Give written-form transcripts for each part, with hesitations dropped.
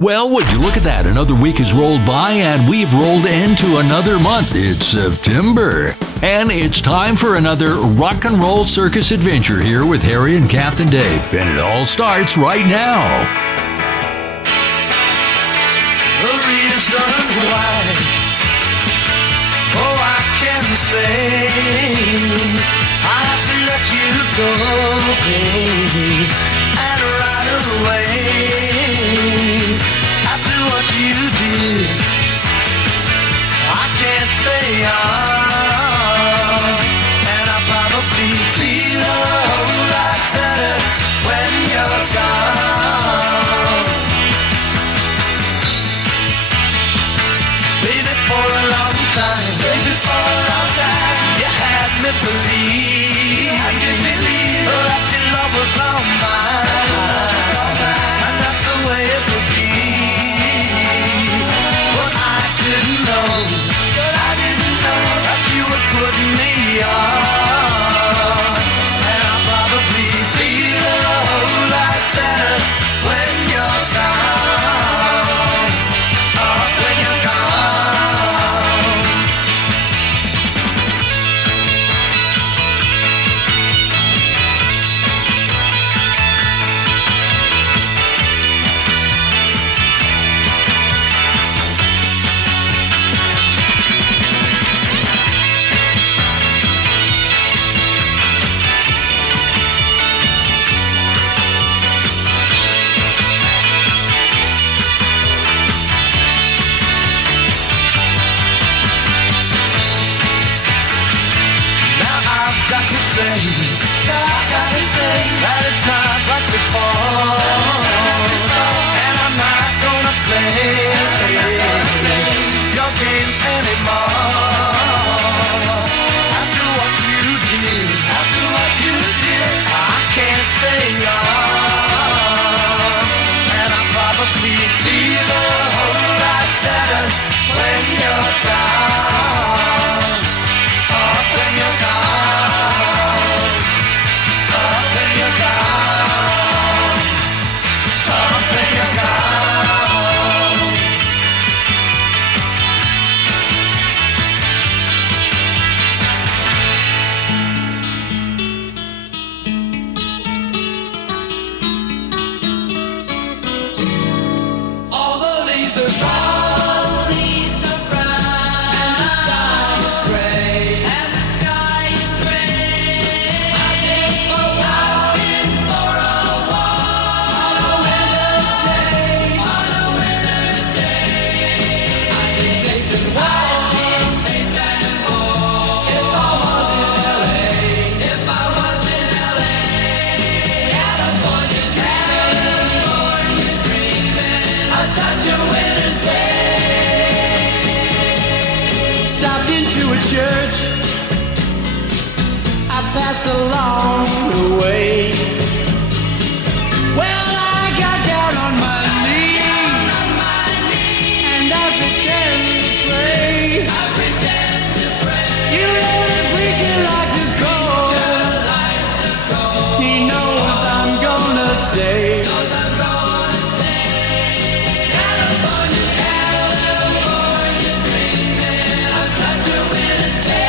Well, would you look at that? Another week has rolled by and we've rolled into another month. It's September. And it's time for another rock and roll circus adventure here with Harry and Captain Dave. And it all starts right now. The reason why, oh, I can say I have to let you go, baby, and right away. After what you did, I can't stay on, and I probably feel a whole lot better when you're gone. Baby, for a long time, you had me believe, that your love was all mine, and that's the way it would be. But I didn't know that you were putting me on, and I probably feel a whole lot better when you're gone. Oh, when you're gone. Now I've got to say that it's not like before, and I'm not gonna play your games anymore. After what you did, I can't stay on, and I probably feel a whole lot better when you're gone. Oh, when you're gone. Oh, when you're gone. Oh, when you're gone. All the leaves are brown, and the sky is gray. I take a walk for a walk on a winter's day. I'd be safe and warm if I was in LA. California dreaming on such a winter's day. Stopped into a church, I passed along the way. Well, I got down on my knees, and I pretend to pray. You know the preacher like the cold. He knows I'm gonna stay. California dreaming on such a winter's day.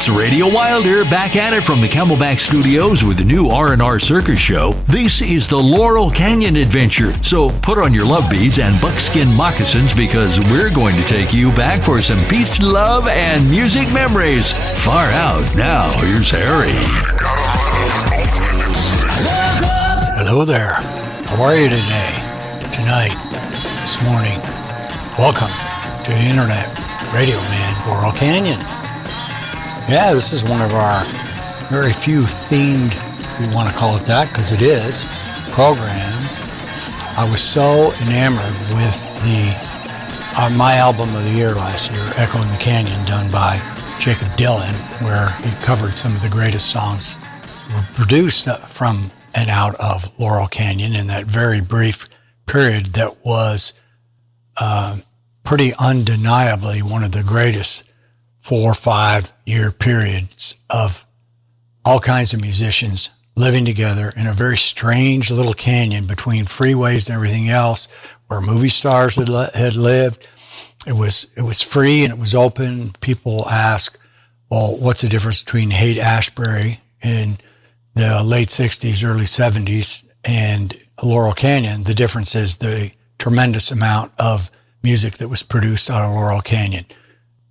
It's Radio Wilder back at it from the Camelback Studios with the new R&R Circus show. This is the Laurel Canyon adventure, so put on your love beads and buckskin moccasins because we're going to take you back for some peace, love, and music memories. Far out. Now, here's Harry. Hello there. How are you today? Tonight? This morning? Welcome to the Internet Radio Man, Laurel Canyon. Yeah, this is one of our very few themed, if you want to call it that, because it is, program. I was so enamored with my album of the year last year, Echo in the Canyon, done by Jacob Dylan, where he covered some of the greatest songs produced from and out of Laurel Canyon in that very brief period that was pretty undeniably one of the greatest 4 or 5 year periods of all kinds of musicians living together in a very strange little canyon between freeways and everything else, where movie stars had lived. It was free and it was open. People ask, well, what's the difference between Haight-Ashbury in the late 60s, early 70s and Laurel Canyon? The difference is the tremendous amount of music that was produced out of Laurel Canyon.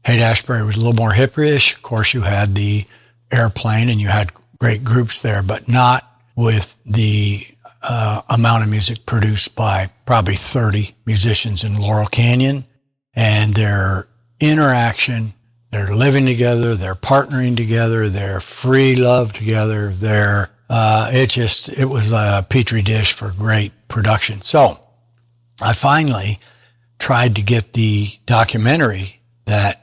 Haight-Ashbury was a little more hippie-ish. Of course, you had the airplane and you had great groups there, but not with the amount of music produced by probably 30 musicians in Laurel Canyon. And their interaction, they're living together, they're partnering together, they're free love together, it was a petri dish for great production. So I finally tried to get the documentary that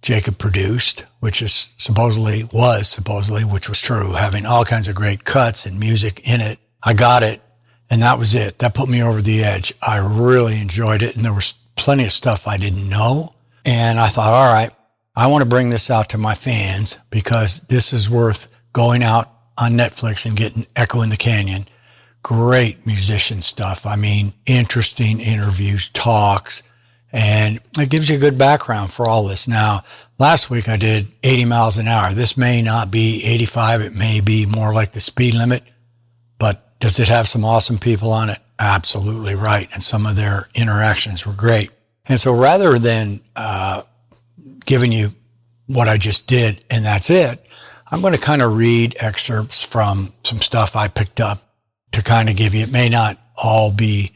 Jacob produced, which was supposedly, which was true, having all kinds of great cuts and music in it. I got it, and that was it. That put me over the edge. I really enjoyed it, and there was plenty of stuff I didn't know. And I thought, all right, I want to bring this out to my fans because this is worth going out on Netflix and getting Echo in the Canyon. Great musician stuff. I mean, interesting interviews, talks, and it gives you a good background for all this. Now, last week I did 80 miles an hour. This may not be 85. It may be more like the speed limit, but does it have some awesome people on it? Absolutely right. And some of their interactions were great. And so rather than giving you what I just did and that's it, I'm going to kind of read excerpts from some stuff I picked up to kind of give you. It may not all be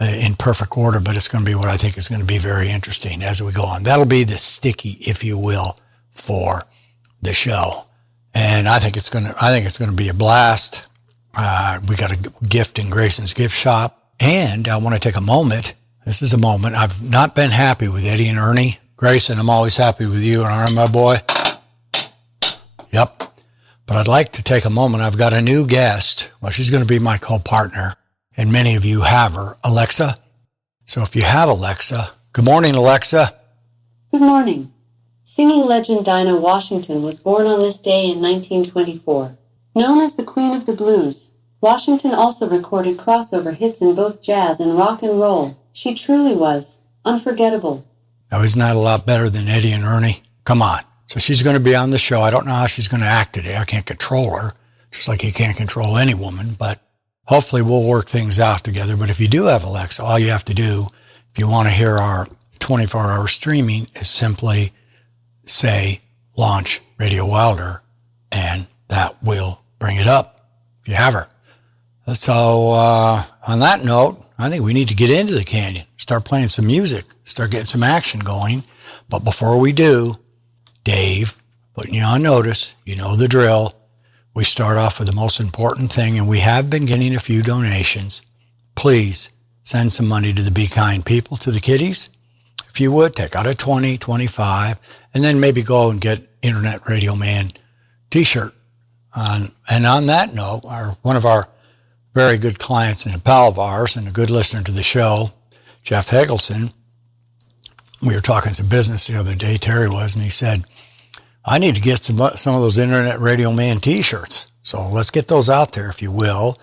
in perfect order, but it's going to be what I think is going to be very interesting as we go on. That'll be the sticky, if you will, for the show. And I think it's going to be a blast. We got a gift in Grayson's gift shop. And I want to take a moment. This is a moment. I've not been happy with Eddie and Ernie. Grayson, I'm always happy with you, aren't I, my boy? Yep. But I'd like to take a moment. I've got a new guest. Well, she's going to be my co-partner, and many of you have her, Alexa. So if you have Alexa, good morning, Alexa. Good morning. Singing legend Dinah Washington was born on this day in 1924. Known as the Queen of the Blues, Washington also recorded crossover hits in both jazz and rock and roll. She truly was unforgettable. Now, isn't that a lot better than Eddie and Ernie? Come on. So she's going to be on the show. I don't know how she's going to act today. I can't control her, just like you can't control any woman, but hopefully we'll work things out together. But if you do have Alexa, all you have to do, if you want to hear our 24-hour streaming, is simply say, launch Radio Wilder, and that will bring it up if you have her. So on that note, I think we need to get into the canyon, start playing some music, start getting some action going. But before we do, Dave, putting you on notice, you know the drill. We start off with the most important thing, and we have been getting a few donations. Please send some money to the Be Kind people, to the kiddies. If you would, take out a 20, 25, and then maybe go and get Internet Radio Man t-shirt. And on that note, one of our very good clients and a pal of ours and a good listener to the show, Jeff Hegelson, we were talking some business the other day, Terry was, and he said, I need to get some of those Internet Radio Man t-shirts. So let's get those out there, if you will.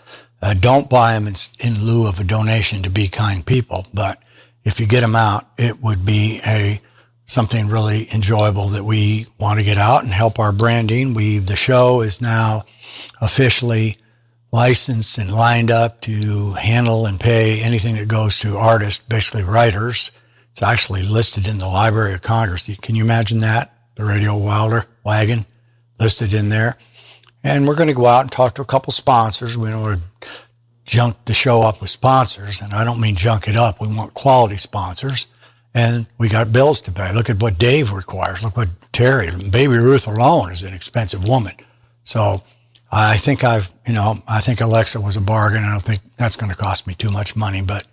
Don't buy them in lieu of a donation to Be Kind People, but if you get them out, it would be a something really enjoyable that we want to get out and help our branding. The show is now officially licensed and lined up to handle and pay anything that goes to artists, basically writers. It's actually listed in the Library of Congress. Can you imagine that? The Radio Wilder wagon listed in there. And we're going to go out and talk to a couple sponsors. We don't want to junk the show up with sponsors, and I don't mean junk it up. We want quality sponsors. And we got bills to pay. Look at what Dave requires. Look what Terry, Baby Ruth alone is an expensive woman. So I think I think Alexa was a bargain. I don't think that's going to cost me too much money, but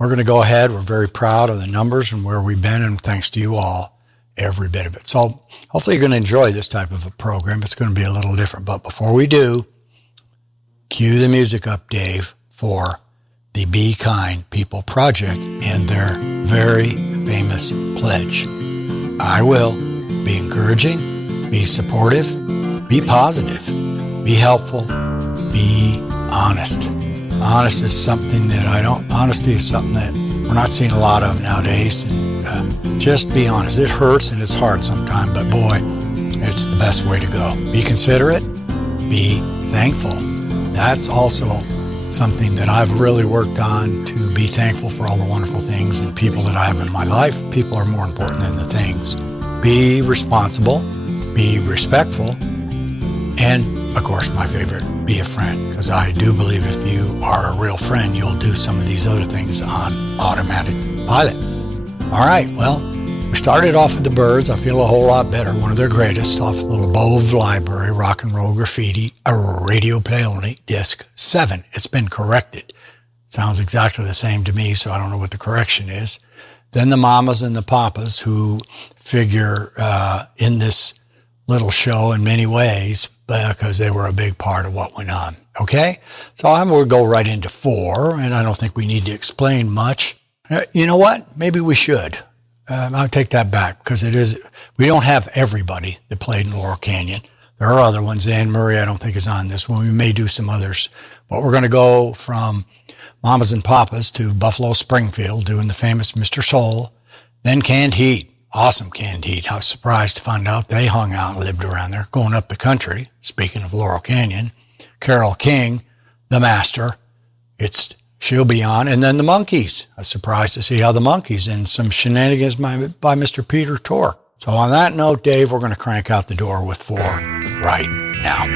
we're going to go ahead. We're very proud of the numbers and where we've been, and thanks to you all, every bit of it. So hopefully you're going to enjoy this type of a program. It's going to be a little different. But before we do, cue the music up, Dave, for the Be Kind People Project and their very famous pledge. I will be encouraging, be supportive, be positive, be helpful, be honest. Honesty is something that we're not seeing a lot of nowadays. And just be honest. It hurts and it's hard sometimes, but boy, it's the best way to go. Be considerate, be thankful. That's also something that I've really worked on, to be thankful for all the wonderful things and people that I have in my life. People are more important than the things. Be responsible, be respectful, and of course my favorite, be a friend, because I do believe if you are a real friend, you'll do some of these other things on automatic pilot. All right, well, we started off with the Byrds. I feel a whole lot better. One of their greatest, off a little Bove Library, Rock and Roll Graffiti, a radio play only, disc 7. It's been corrected. Sounds exactly the same to me, so I don't know what the correction is. Then the Mamas and the Papas, who figure in this little show in many ways, because they were a big part of what went on. Okay? So I'm going to go right into 4, and I don't think we need to explain much. You know what? Maybe we should. I'll take that back, because we don't have everybody that played in Laurel Canyon. There are other ones. Anne Murray, I don't think, is on this one. We may do some others. But we're going to go from Mamas and Papas to Buffalo Springfield, doing the famous Mr. Soul. Then Canned Heat. Awesome Canned Heat. I was surprised to find out they hung out and lived around there, going up the country. Speaking of Laurel Canyon, Carole King, The Master. She'll be on. And then the Monkees. I was surprised to see how the Monkees, and some shenanigans by Mr. Peter Tork. So on that note, Dave, we're going to crank out the door with 4 right now.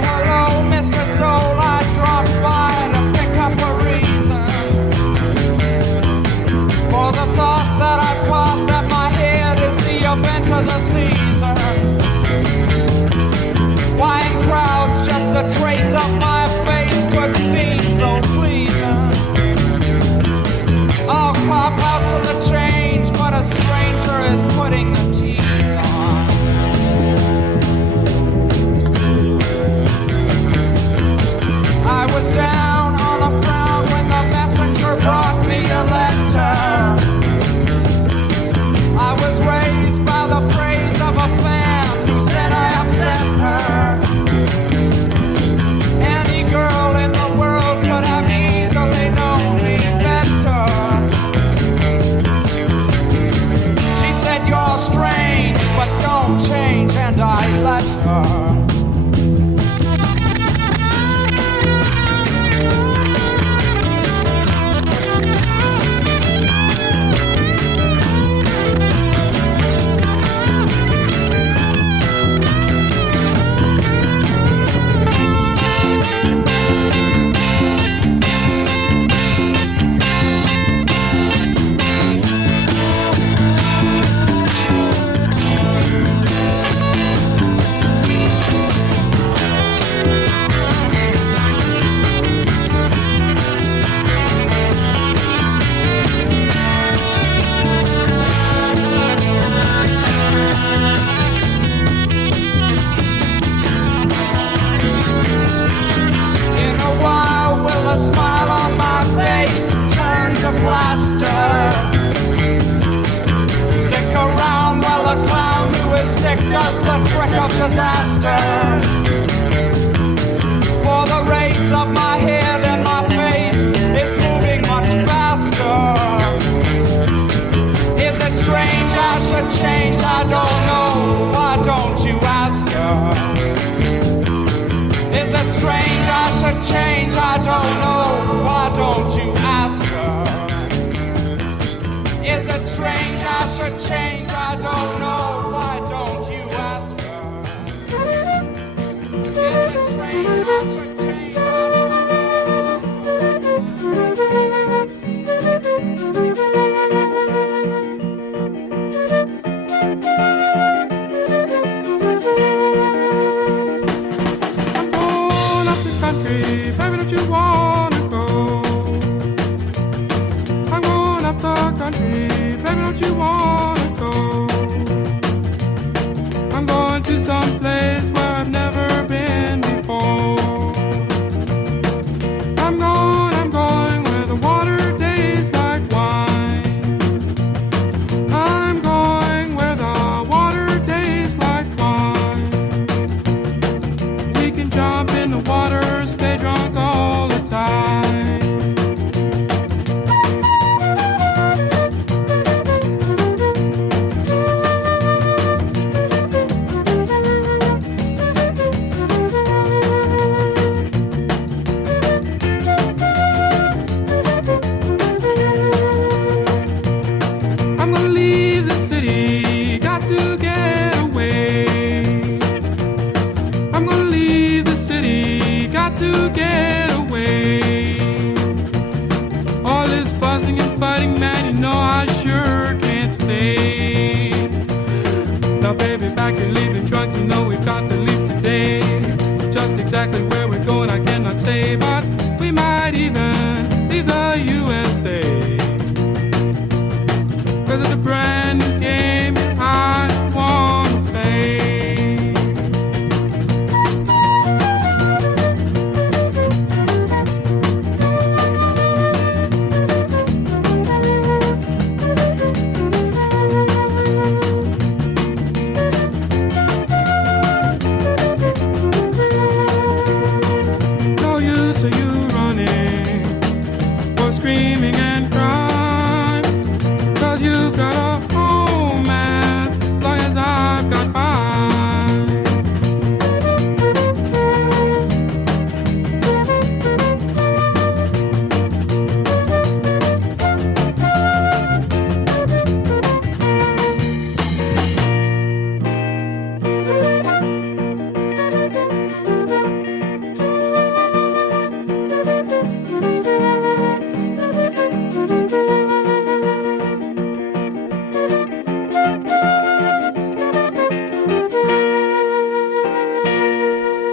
Hello, Mr. Soul, I dropped by to pick up a reason for the thought that I popped at my head is the event of the season. Why in crowds just a trace of my face could seem so pleasing. I'll cop out to the change, but a stranger is putting the tease on. I was down on the ground when the messenger brought me a letter. I was raised by the praise of a fan who said I upset her. Any girl in the world could have easily known me better. She said, you're strange, but don't change, and I let her. Does the trick of disaster. For the race of my head and my face is moving much jump in the water, stay drunk all the time. I'm gonna leave the city, got to get away. I'm gonna leave the city, got to get away. All this fussing and fighting, man, you know I sure can't stay. Now baby, back you're leaving drunk, you know we've got to leave today. Just exactly where we're going I cannot say, but we might even leave the USA. Cause it's a brand new game I wanna play. No use of you running or screaming and crying, cause you've got a home as long as I've got mine.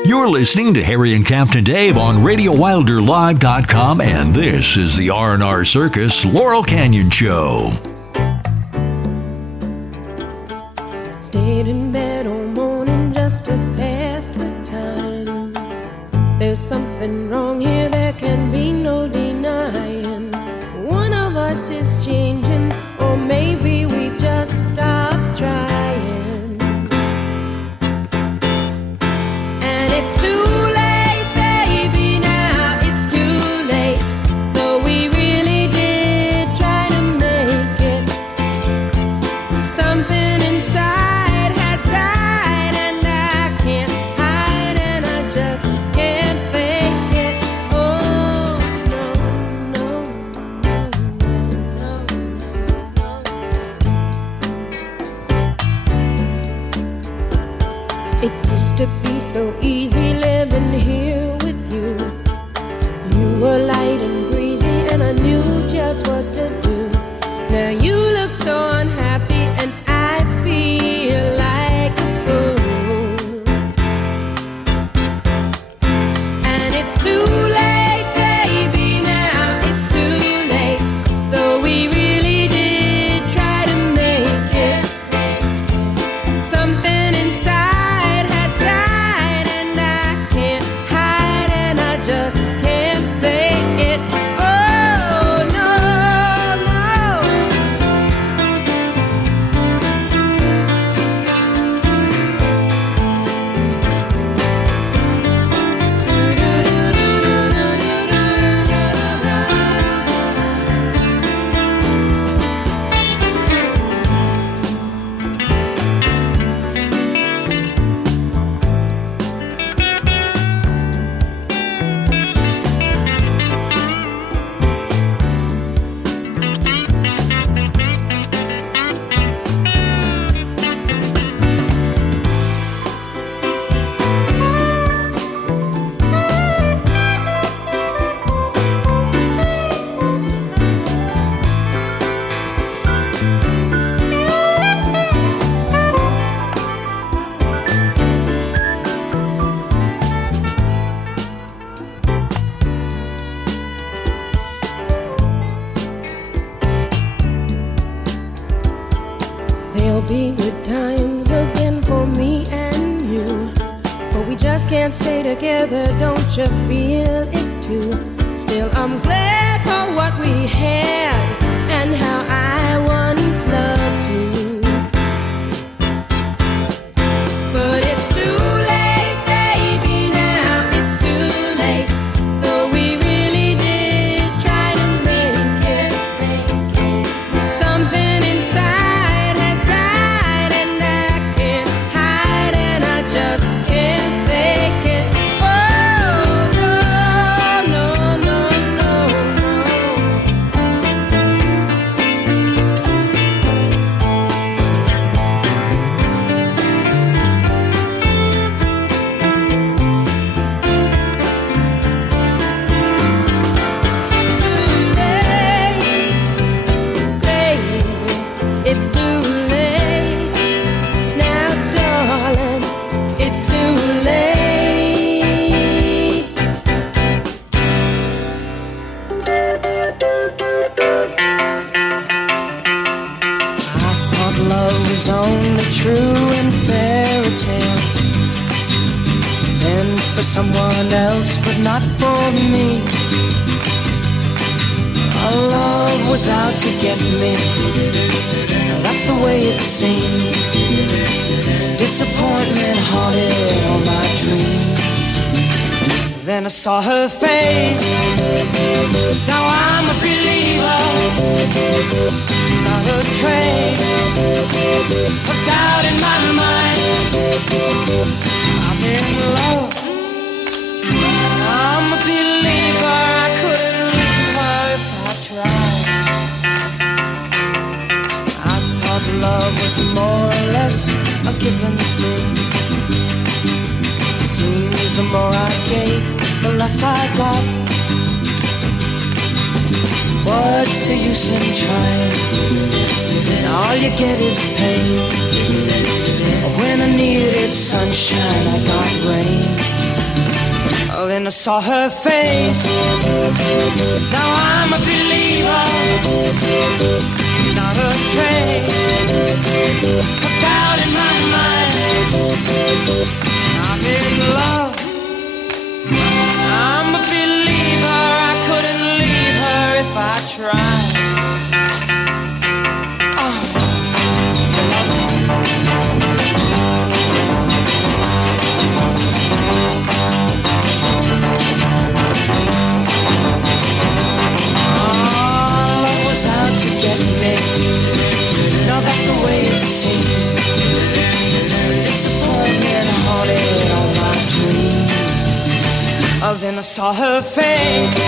You're listening to Harry and Captain Dave on RadioWilderLive.com, and this is the R&R Circus Laurel Canyon Show. Stayed in bed all morning just to pass the time. There's something wrong here, there can be no denying. One of us is changing, or maybe we've just stopped trying. And it's too late, baby, now it's too late. Though we really did try to make it. Something inside has died, and I can't hide, and I just can't fake it. Oh, no, no, no, no, no. It used to be so easy living here with you. You were light and breezy, and I knew just what to do. Now you look so unhappy, and I feel like a fool. And it's too late, baby, now it's too late. Though we really did try to make it. Something inside has died, and I can't hide, and I just can't fake it. Oh, no, no. There'll be good times again for me and you, but we just can't stay together, don't you feel it too? Still, I'm glad for what we had and how I once loved you. But it's too late, baby, now someone else, but not for me. Our love was out to get me. That's the way it seemed. Disappointment haunted all my dreams. Then I saw her face. Now I'm a believer. Not a trace of doubt in my mind. I'm in love. I'm a believer. I couldn't leave her if I tried. I thought love was more or less a given thing. Seems the more I gave, the less I got. What's the use in trying? All you get is pain. When I needed sunshine, I got rain. Oh, then I saw her face. Now I'm a believer. Not a trace of doubt in my mind. I'm in love. I'm a believer. I couldn't leave her if I tried. Love was out to get me. No, that's the way it seemed. Disappointment haunted all my dreams. Oh, then I saw her face.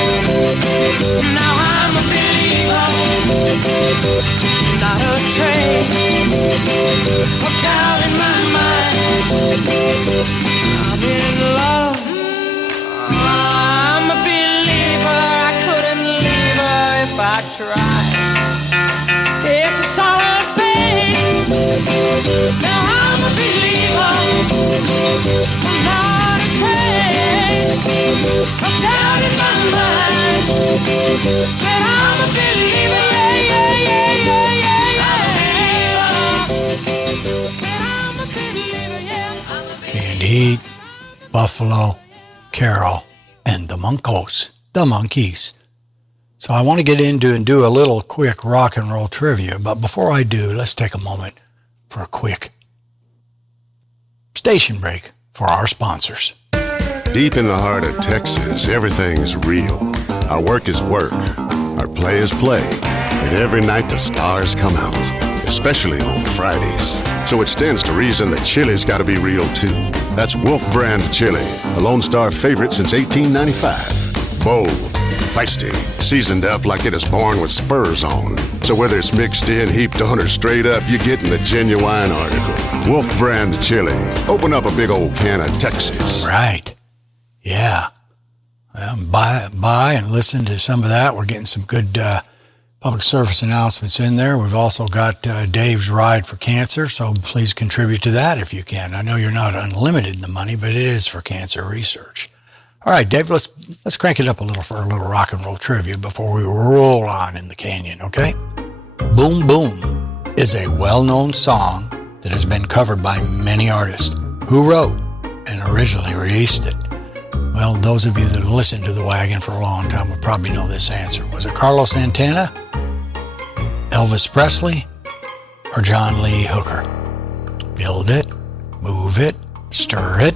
Now I'm a believer. Not a trace of doubt in my mind. I'm in love. I'm a believer. I couldn't leave her if I tried. Yes, I saw her face. Now I'm a believer. Not a trace of doubt in my mind. Said I'm a believer, yeah, yeah, yeah, yeah, yeah, yeah. Said I'm a believer, yeah. Candy, Buffalo, Carol, and the Monkees. So I want to get into and do a little quick rock and roll trivia, but before I do, let's take a moment for a quick station break for our sponsors. Deep in the heart of Texas, everything's real. Our work is work, our play is play, and every night the stars come out, especially on Fridays. So it stands to reason that chili's got to be real too. That's Wolf Brand Chili, a Lone Star favorite since 1895. Bold, feisty, seasoned up like it is born with spurs on. So whether it's mixed in, heaped on, or straight up, you're getting the genuine article. Wolf Brand Chili. Open up a big old can of Texas. Right. Yeah. Buy and listen to some of that. We're getting some good public service announcements in there. We've also got Dave's Ride for Cancer, so please contribute to that if you can. I know you're not unlimited in the money, but it is for cancer research. All right, Dave, let's crank it up a little for a little rock and roll trivia before we roll on in the canyon, okay? Boom Boom is a well-known song that has been covered by many artists. Who wrote and originally released it? Well, those of you that have listened to The Wagon for a long time will probably know this answer. Was it Carlos Santana, Elvis Presley, or John Lee Hooker? Build it, move it, stir it.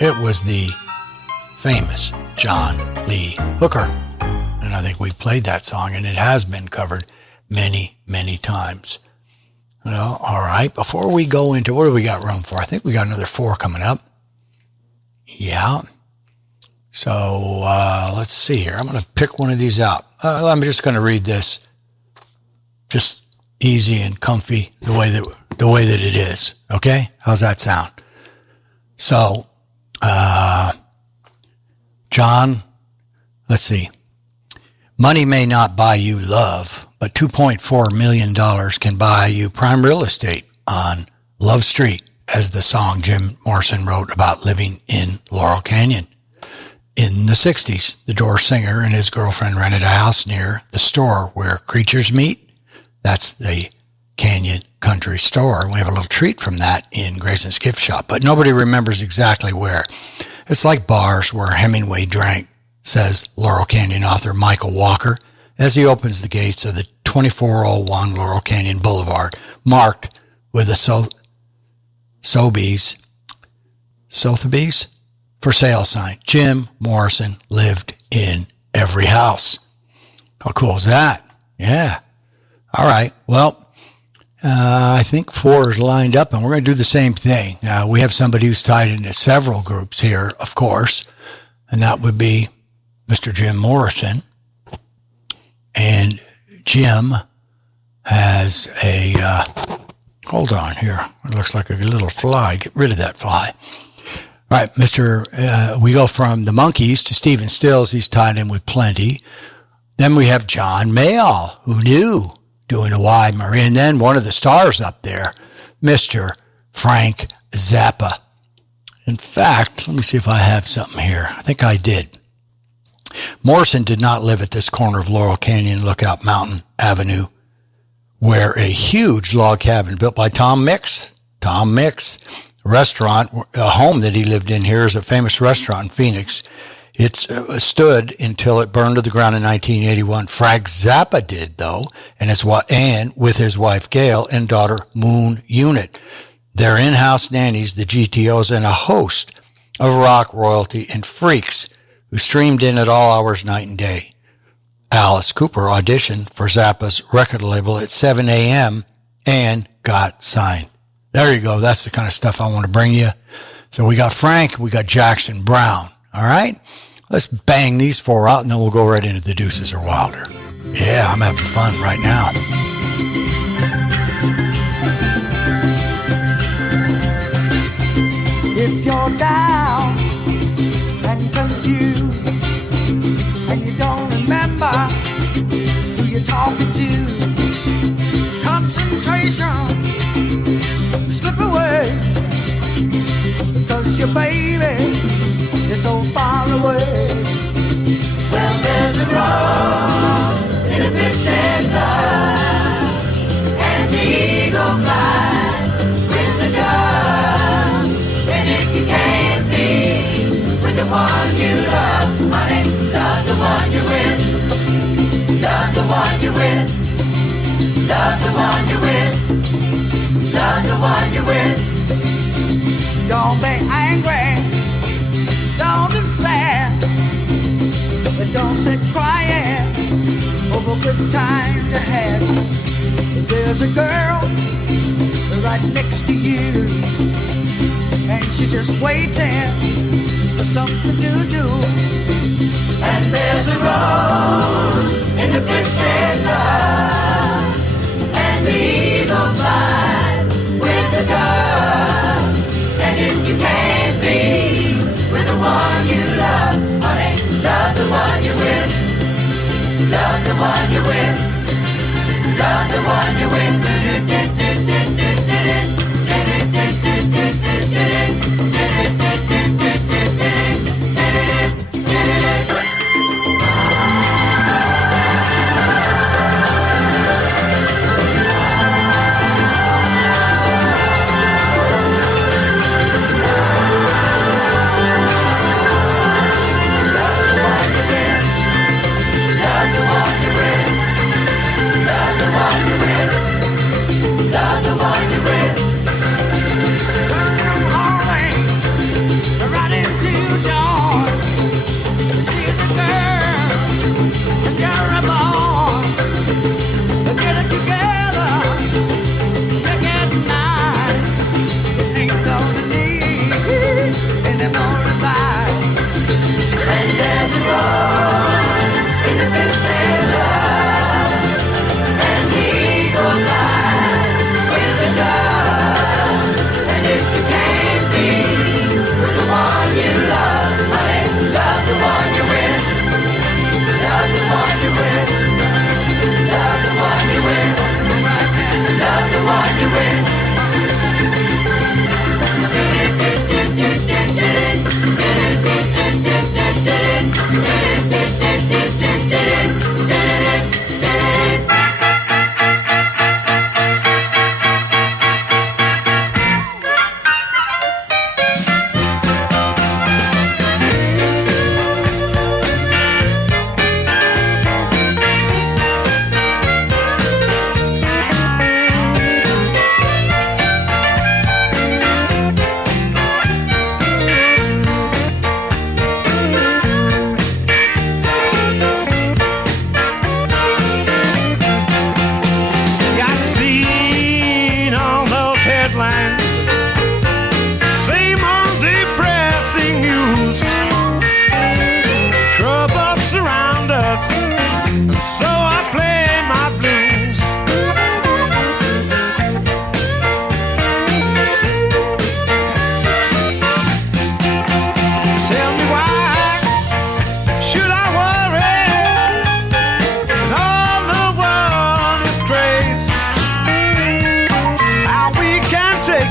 It was the famous John Lee Hooker. And I think we've played that song, and it has been covered many, many times. Well, all right, before we go into what do we got room for? I think we got another 4 coming up. Yeah. So let's see here. I'm going to pick one of these out. I'm just going to read this, just easy and comfy, the way that it is. Okay, how's that sound? So, John, let's see. Money may not buy you love, but $2.4 million can buy you prime real estate on Love Street, as the song Jim Morrison wrote about living in Laurel Canyon. In the 60s, the Doors singer and his girlfriend rented a house near the store where creatures meet. That's the Canyon Country Store. We have a little treat from that in Grayson's gift shop, but nobody remembers exactly where. It's like bars where Hemingway drank, says Laurel Canyon author Michael Walker as he opens the gates of the 2401 Laurel Canyon Boulevard, marked with a Sotheby's for sale sign. Jim Morrison lived in every house. How cool is that? Yeah. All right. Well, I think 4 is lined up, and we're going to do the same thing. We have somebody who's tied into several groups here, of course, and that would be Mr. Jim Morrison. And Jim has a, hold on here. It looks like a little fly. Get rid of that fly. All right, we go from the Monkees to Stephen Stills. He's tied in with plenty. Then we have John Mayall, who knew, doing a wide Marie. And then one of the stars up there, Mr. Frank Zappa. In fact, let me see if I have something here. I think I did. Morrison did not live at this corner of Laurel Canyon Lookout Mountain Avenue, where a huge log cabin built by Tom Mix, restaurant, a home that he lived in here is a famous restaurant in Phoenix. It stood until it burned to the ground in 1981. Frank Zappa did, though, and with his wife Gail and daughter Moon Unit. Their in-house nannies, the GTOs, and a host of rock royalty and freaks who streamed in at all hours, night and day. Alice Cooper auditioned for Zappa's record label at 7 a.m. and got signed. There you go. That's the kind of stuff I want to bring you. So we got Frank, we got Jackson Brown. All right? Let's bang these 4 out, and then we'll go right into the Deuces or Wilder. Yeah, I'm having fun right now. If you're down and confused and you don't remember who you're talking to, concentration slip away because your baby is so far away. Well, there's a rose in a twisted love, and the eagle flies with the dove. And if you can't be with the one you love, honey, love the one you're with. Love the one you're with. Love the one you're with. Love the one you're with. Don't be angry, don't be sad, but don't sit crying over good times you had. There's a girl right next to you, and she's just waiting for something to do. And there's a rose in the twisted love, and the eagle flies with the dove. And if you can't be with the one you love, honey, love the one you're with. Love the one you're with. Love the one you're with.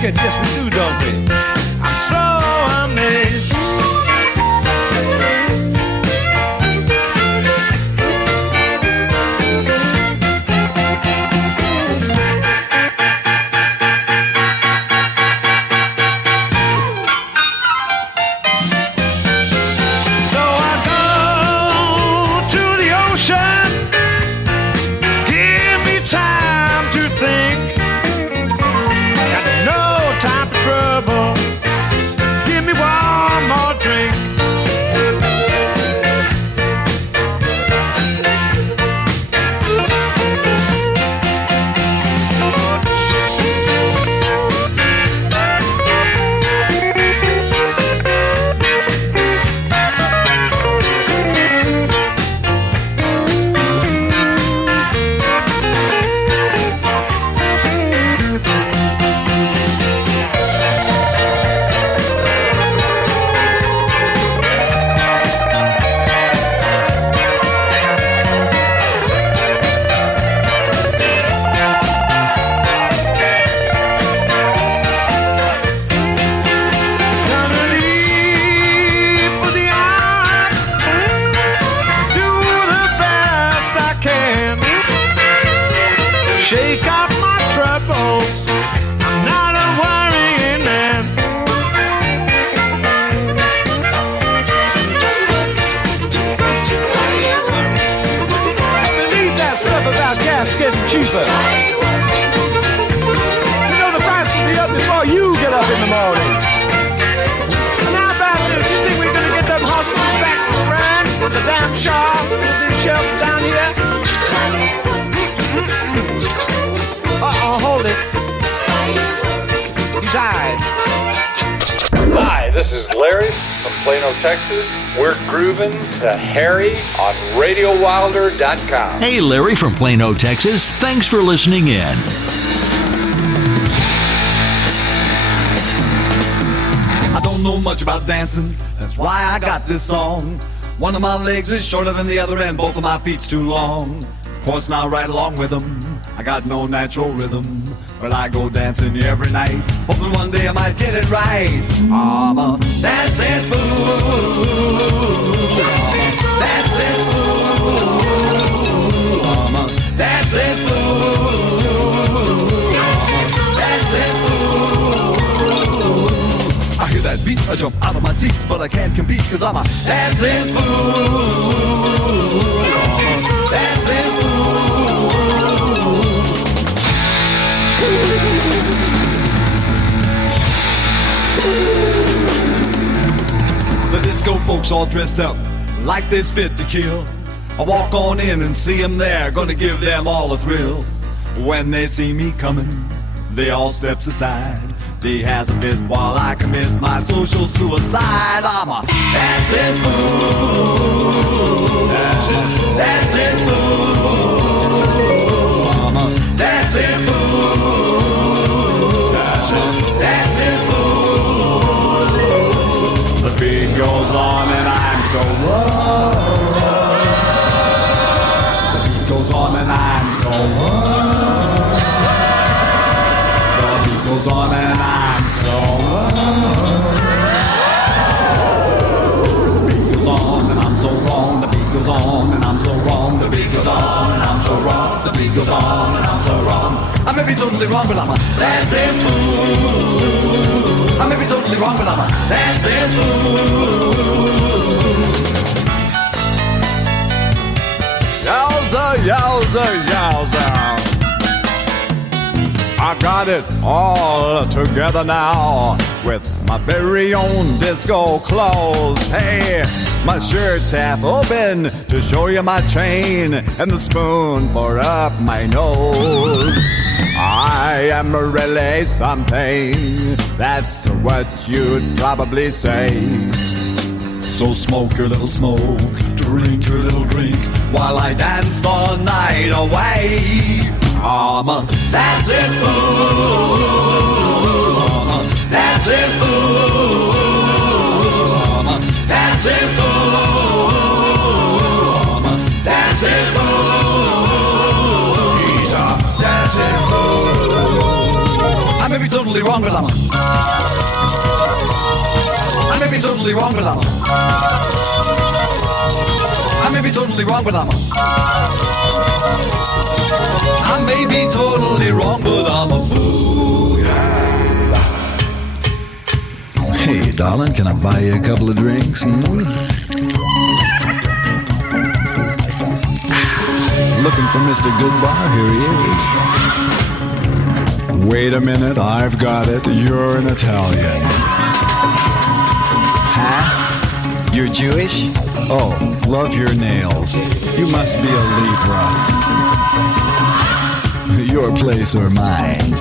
it, yes we do, don't we? I'm so amazed. So I go to the ocean. Give me time to think. Got no time for trouble. Give me one more drink. Gonna leave for the island. Do the best I can. Shake off my troubles. I'm not a worrying man. Believe that stuff about gas getting cheaper. You know the price will be up before you get up in the morning. And how about this? You think we're gonna get them hustlers back to France with the damn Charles with the shelf down here? Hold it. He died. Hi, this is Larry from Plano, Texas. We're grooving to Harry on RadioWilder.com. Hey, Larry from Plano, Texas. Thanks for listening in. I don't know much about dancing, that's why I got this song. One of my legs is shorter than the other and both of my feet's too long. Of course, now right along with them, I got no natural rhythm, but I go dancing every night, hoping one day I might get it right. I'm a dancing fool, dancing fool, I'm a dancing fool, dancing fool. I hear that beat, I jump out of my seat, but I can't compete cause I'm a dancing fool, dancing fool. The disco folks all dressed up like they's fit to kill. I walk on in and see them there, gonna give them all a thrill. When they see me coming, they all steps aside. They has a fit while I commit my social suicide. I'm a dancing fool, dancing fool. I'm a dancing fool, dancing fool. The beat goes on and I'm so wrong. The beat goes on and I'm so wrong. The beat goes on and I'm so wrong. The beat goes on and I'm so wrong. The beat goes on and I'm so wrong. The beat goes on and I'm so wrong. The beat goes on and I'm so wrong. I may be totally wrong, but I'm a dancing fool. I may be totally wrong, but I'm a dancing fool. Yowza, yowza, yowza. I got it all together now with my very own disco clothes. Hey, my shirt's half open to show you my chain and the spoon for up my nose. I am really something, that's what you'd probably say. So smoke your little smoke, drink your little drink, while I dance the night away. I'm a dancing fool, I'm a dancing fool, I'm a dancing fool, I'm a dancing fool. He's a dancing fool. I may be totally wrong, but I may be totally wrong, but I may be totally wrong, but I may be totally wrong, but I'm a fool. Hey, darling, can I buy you a couple of drinks? Looking for Mr. Goodbar? Here he is. Wait a minute, I've got it. You're an Italian. Huh? You're Jewish? Oh, love your nails. You must be a Libra. Your place or mine?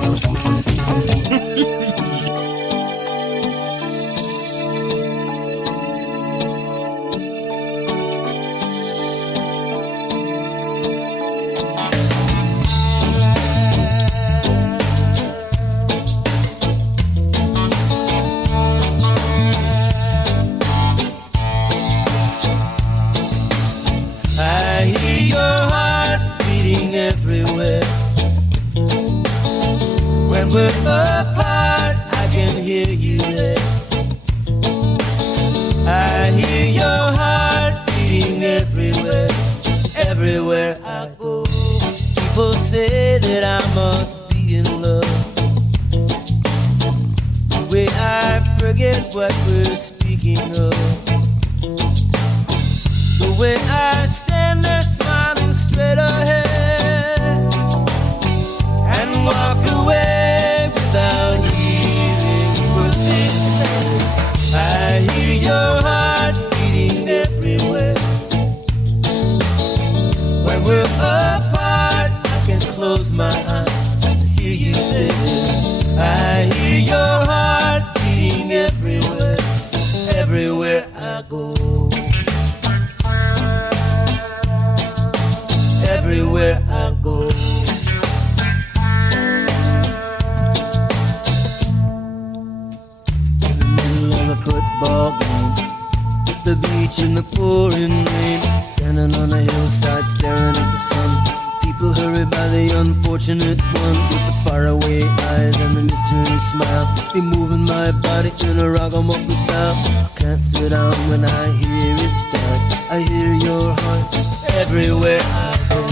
We're apart, I can hear you there. I hear your heart beating everywhere, everywhere I go. People say that I must be in love. The way I forget what we're speaking of. The way I stand there smiling straight ahead and walk away without hearing what they say. I hear your heart beating everywhere. When we're apart, I can close my eyes to hear you there. I hear your heart beating everywhere, everywhere I go. Everywhere I go. Football game at the beach in the pouring rain, standing on a hillside staring at the sun. People hurry by the unfortunate one with the faraway eyes and the mystery smile. Be moving my body in a ragamuffin style. I can't sit down when I hear it start. I hear your heart everywhere I go.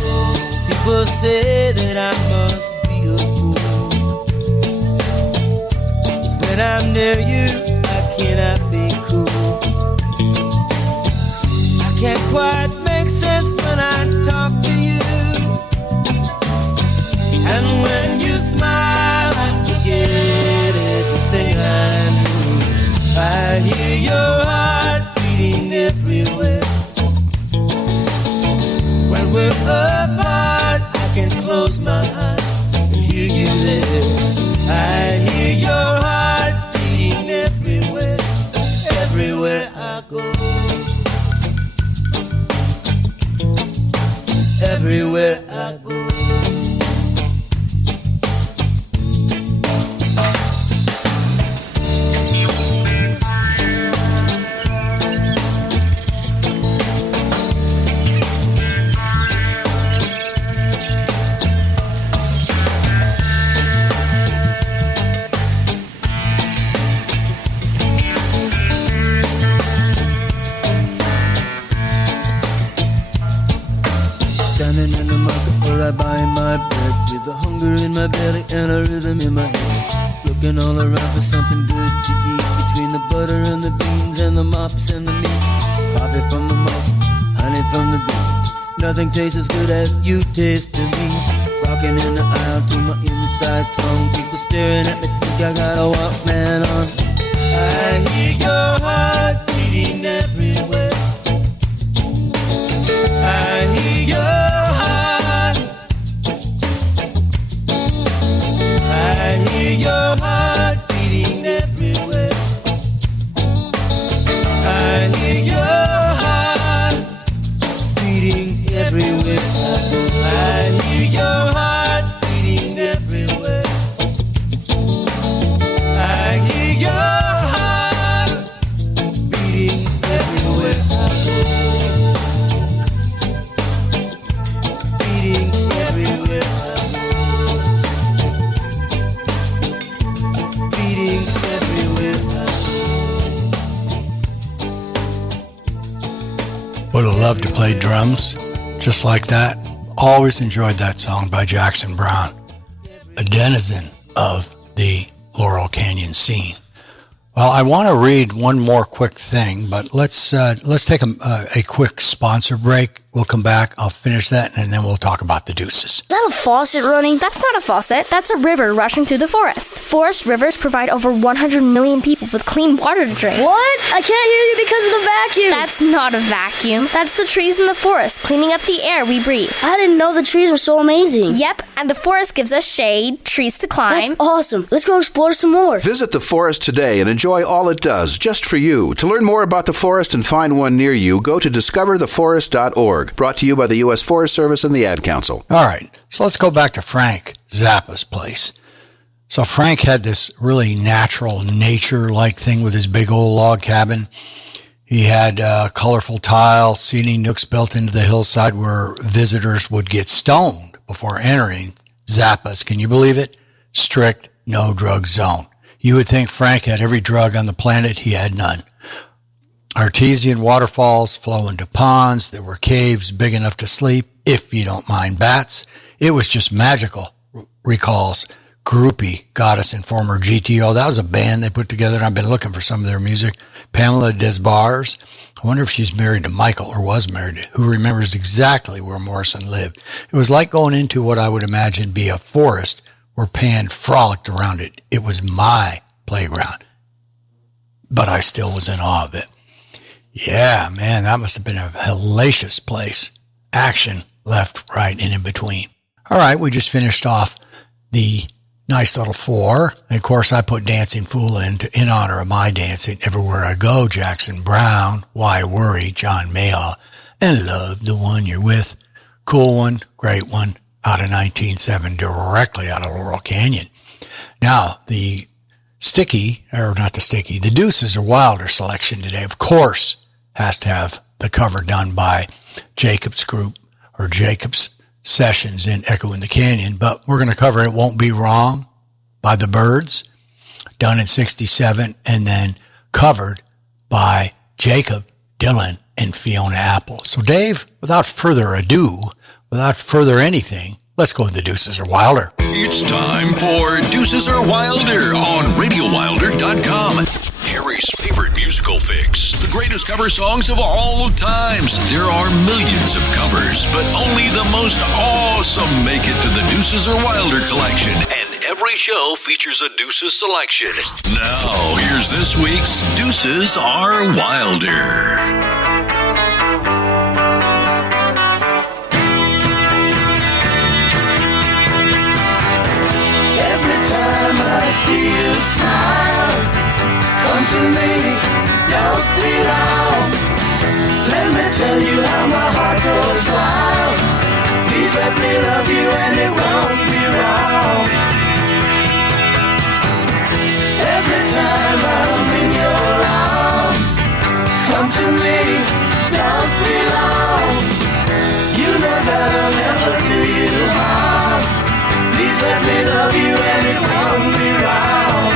People say that I must be a fool, 'cause when I'm near you cannot be cool. I can't quite make sense when I talk to you, and when you smile I forget everything I knew. I hear your heart beating everywhere. When we're apart I can close my eyes and hear you there. I hear your heart beating everywhere, everywhere I go. Everywhere I go. I buy my bread with a hunger in my belly and a rhythm in my head. Looking all around for something good to eat, between the butter and the beans and the mops and the meat. Coffee from the mug, honey from the bee. Nothing tastes as good as you taste to me. Rocking in the aisle to my inside song. People staring at me think I got a Walkman on. I hear your heart beating everywhere. I hear your heart. I hear your heart beating everywhere. I hear your heart beating everywhere. I hear your heart beating everywhere. I hear your heart Would have loved to play drums just like that. Always enjoyed that song by Jackson Browne, a denizen of the Laurel Canyon scene. Well, I want to read one more quick thing, but let's take a quick sponsor break. We'll come back. I'll finish that, and then we'll talk about the deuces. Is that a faucet running? That's not a faucet. That's a river rushing through the forest. Forest rivers provide over 100 million people with clean water to drink. What? I can't hear you because of the vacuum. That's not a vacuum. That's the trees in the forest cleaning up the air we breathe. I didn't know the trees were so amazing. Yep, and the forest gives us shade, trees to climb. That's awesome. Let's go explore some more. Visit the forest today and enjoy all it does, just for you. To learn more about the forest and find one near you, go to discovertheforest.org. Brought to you by the U.S. Forest Service and the Ad Council. All right, so let's go back to Frank Zappa's place. So Frank had this really natural, nature-like thing with his big old log cabin. He had colorful tile seating nooks built into the hillside where visitors would get stoned before entering Zappa's. Can you believe it? Strict no-drug zone. You would think Frank had every drug on the planet. He had none. Artesian waterfalls flow into ponds. There were caves big enough to sleep, if you don't mind bats. It was just magical, recalls Groupie Goddess and former GTO. That was a band they put together, and I've been looking for some of their music. Pamela Desbars. I wonder if she's married to Michael, or was married to, who remembers exactly where Morrison lived. It was like going into what I would imagine be a forest where Pan frolicked around it. It was my playground, but I still was in awe of it. Yeah, man, that must have been a hellacious place. Action left, right, and in between. All right, we just finished off the nice little four. And of course, I put Dancing Fool in honor of my dancing everywhere I go. Jackson Browne, Why Worry, John Mayall, and Love the One You're With. Cool one, great one, out of 1907, directly out of Laurel Canyon. Now, the Deuces Are Wilder selection today, of course, has to have the cover done by Jacob's Group or Jacob's Sessions in Echo in the Canyon, but we're going to cover It Won't Be Wrong by the Byrds, done in 67, and then covered by Jacob Dylan and Fiona Apple. So Dave, without further ado, without further anything, let's go with the Deuces Are Wilder. It's time for Deuces Are Wilder on RadioWilder.com. Harry's favorite musical fix, the greatest cover songs of all times. There are millions of covers, but only the most awesome make it to the Deuces Are Wilder collection. And every show features a Deuces selection. Now, here's this week's Deuces Are Wilder. I see you smile. Come to me, don't be long. Let me tell you how my heart goes wild. Please let me love you and it won't be wrong. Every time I'm in your arms, come to me, don't be long. You know that I'll never do you harm. Please let me love you and it won't be wrong.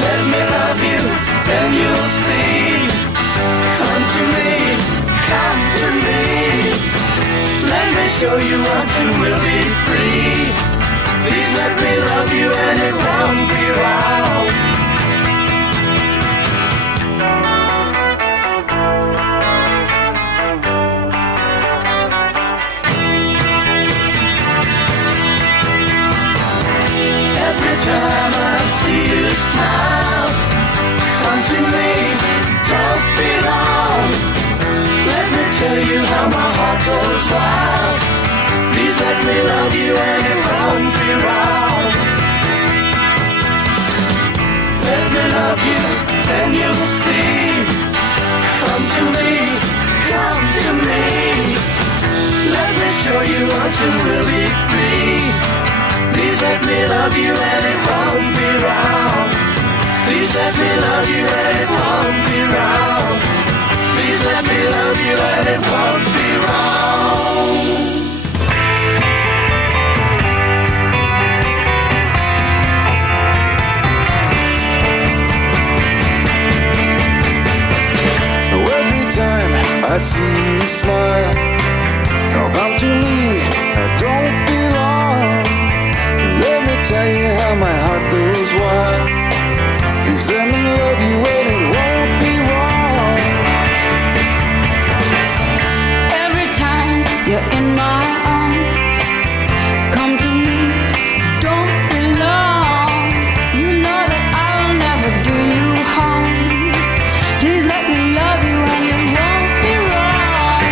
Let me love you, then you'll see. Come to me, come to me. Let me show you once and we'll be free. Please let me love you and it won't be wrong. Time I see you smile, come to me, don't be long. Let me tell you how my heart goes wild. Please let me love you and it won't be wrong. Let me love you, then you'll see. Come to me, come to me. Let me show you once and we'll be free. Please let me love you and it won't be wrong. Please let me love you and it won't be wrong. Please let me love you and it won't be wrong. I see you smile. Now come to me, don't be long. Let me tell you how my heart goes wild. Please let me love you and it won't be wrong. Every time you're in my arms, come to me, don't be long. You know that I'll never do you harm. Please let me love you and it won't be wrong.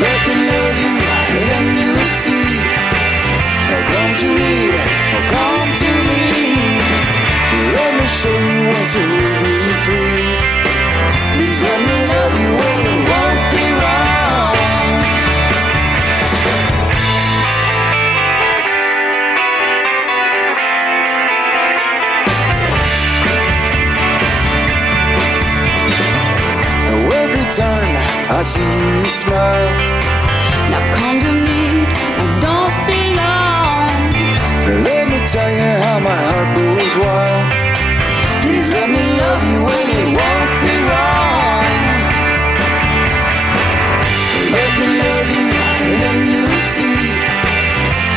Let me love you and then you'll see. Now come to me, come to me. Let me show you once it will be free. Please let me love you and it won't be wrong. Now every time I see you smile, now come to me and don't be long. let me tell you how my heart goes wild. Please let me love you and it won't be wrong. Let me love you and then you'll see.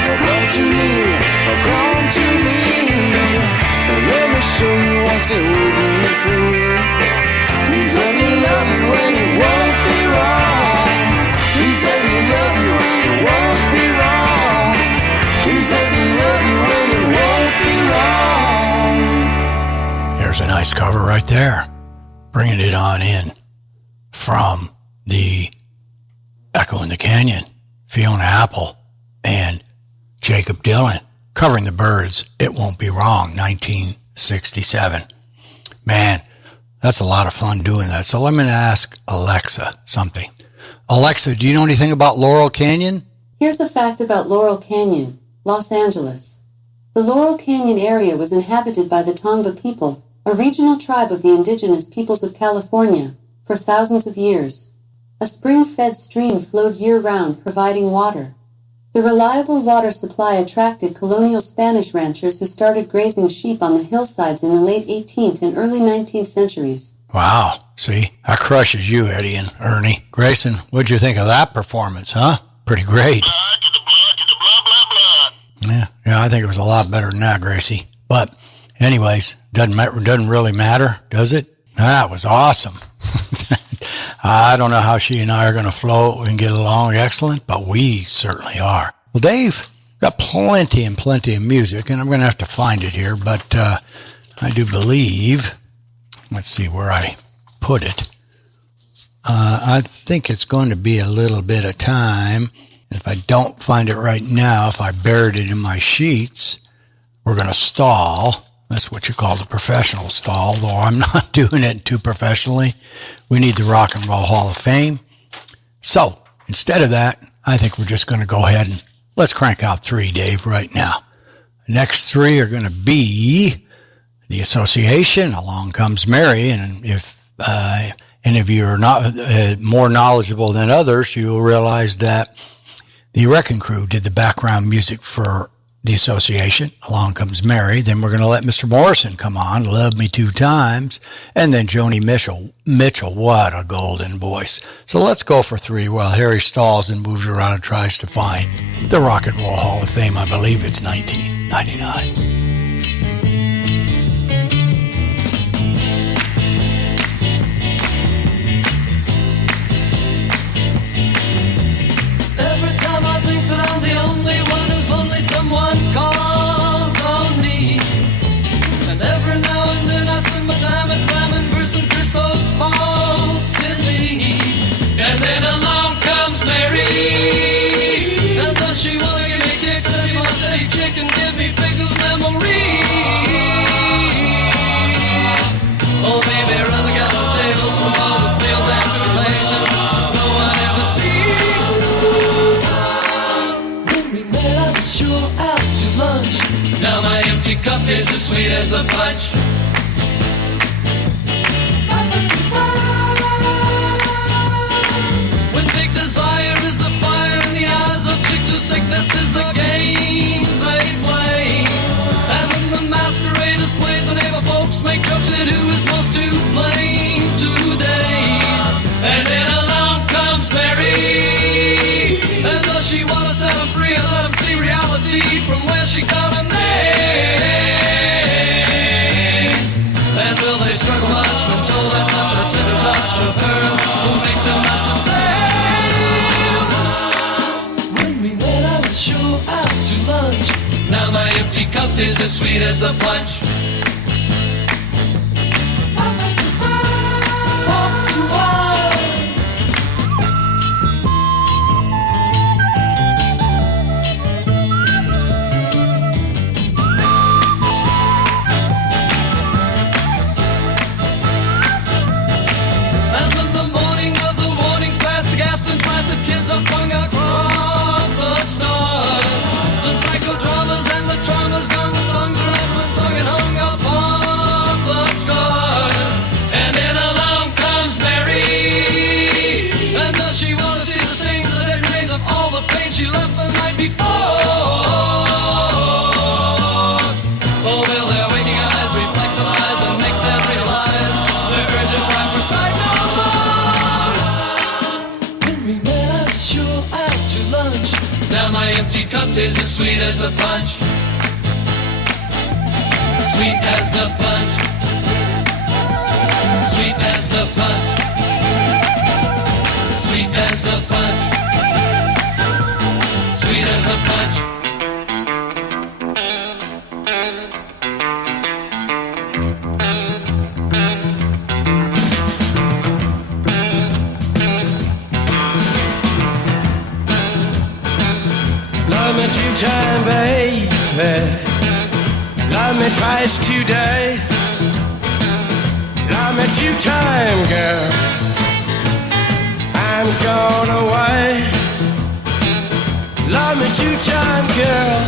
Now come to me, come to me. Now let me show you once it will be free. Please let me love you and it won't be wrong. Please let me love you and it won't be wrong. Please let me love you and it won't be wrong. There's a nice cover right there. Bringing it on in from the Echo in the Canyon, Fiona Apple and Jacob Dylan covering the Byrds, It Won't Be Wrong, 1967. Man, that's a lot of fun doing that. So let me ask Alexa something. Alexa, do you know anything about Laurel Canyon? Here's a fact about Laurel Canyon, Los Angeles. The Laurel Canyon area was inhabited by the Tongva people, a regional tribe of the indigenous peoples of California, for thousands of years. A spring-fed stream flowed year-round, providing water. The reliable water supply attracted colonial Spanish ranchers who started grazing sheep on the hillsides in the late 18th and early 19th centuries. Wow, see, that crushes you, Eddie and Ernie. Grayson, what'd you think of that performance, huh? Pretty great. Yeah, I think it was a lot better than that, Gracie. But anyways, doesn't really matter, does it? That was awesome. I don't know how she and I are going to flow and get along excellent, but we certainly are. Well, Dave, got plenty of music, and I'm going to have to find it here, but I do believe, let's see where I put it. I think it's going to be a little bit of time. If I don't find it right now, if I buried it in my sheets, we're going to stall. That's what you call the professional stall, though I'm not doing it too professionally. We need the Rock and Roll Hall of Fame. So, instead of that, I think we're just going to go ahead and let's crank out 3, Dave, right now. The next 3 are going to be The Association, Along Comes Mary, and if any of you are not more knowledgeable than others, you'll realize that the Wrecking Crew did the background music for The Association, Along Comes Mary. Then we're going to let Mr. Morrison come on, Love Me 2 Times. And then Joni Mitchell, what a golden voice. So let's go for 3 while Harry stalls and moves around and tries to find the Rock and Roll Hall of Fame. I believe it's 1999. The only one who's lonely, someone calls on me. And every now and then I spend my time at climbing verse and Christos falsely. And then along comes Mary. And does she wanna give me kicks? Steady, my steady chick, and give me pickles memory. Oh baby, rather got no jails from all the fields and tribulations no one ever sees. Sure out to lunch. Now my empty cup tastes as sweet as the punch. When big desire is the fire in the eyes of chicks whose sickness is the game they play. And when the masquerade is played, the neighbor folks make jokes at who is most to blame today. she got a name. And will they struggle much when told that such a tender touch of hers will make them not the same? When we met, I was sure out to lunch. Now my empty cup is as sweet as the punch. Kids are flung across the stars. The psychodramas and the traumas gone. The songs are endless, sung and hung upon the scars. And then along comes Mary. And does she want to see the stains, the dead remains of all the pain she left the night before? Oh, will their waking eyes reflect the lies and make them realize the urgent cry for sight no more? When we met, I was sure out to lunch. Now my empty cup tastes as sweet as the punch. Sweet as the punch. Sweet as the punch. Sweet as the punch. Sweet as the punch. Love me 2 times, baby. Love me twice today. Love me 2 times, girl. I'm gone away. Love me 2 times, girl.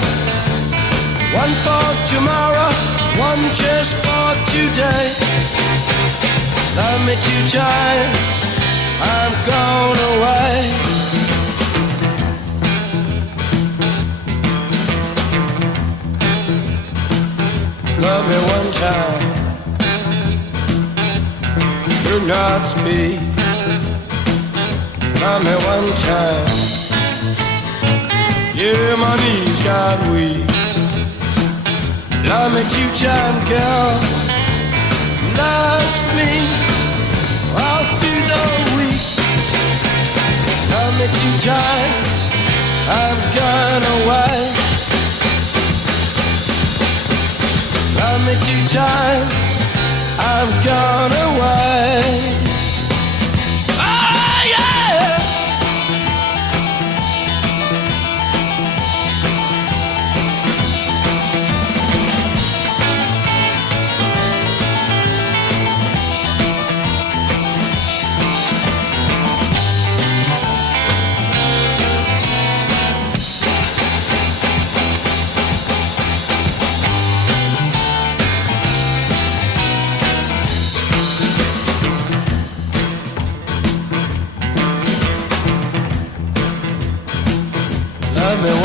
1 for tomorrow, 1 just for today. Love me 2 times. I'm gone away. Love me 1 time, do not speak. Love me 1 time, yeah, my knees got weak. Love me 2 times, girl. Lost me all through the week. Love me 2 times, I've gone away. Love me 2 times, I've gone away. Oh yeah! Love me 1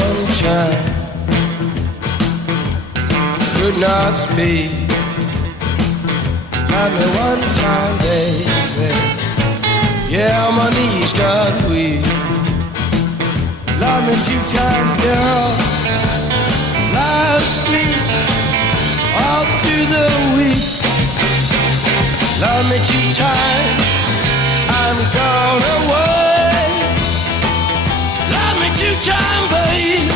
time, could not speak. Love me 1 time, baby. Yeah, my knees got weak. Love me 2 times, girl. Lost me all through the week. Love me 2 times, I'm gone away. Love me 2 times, babe.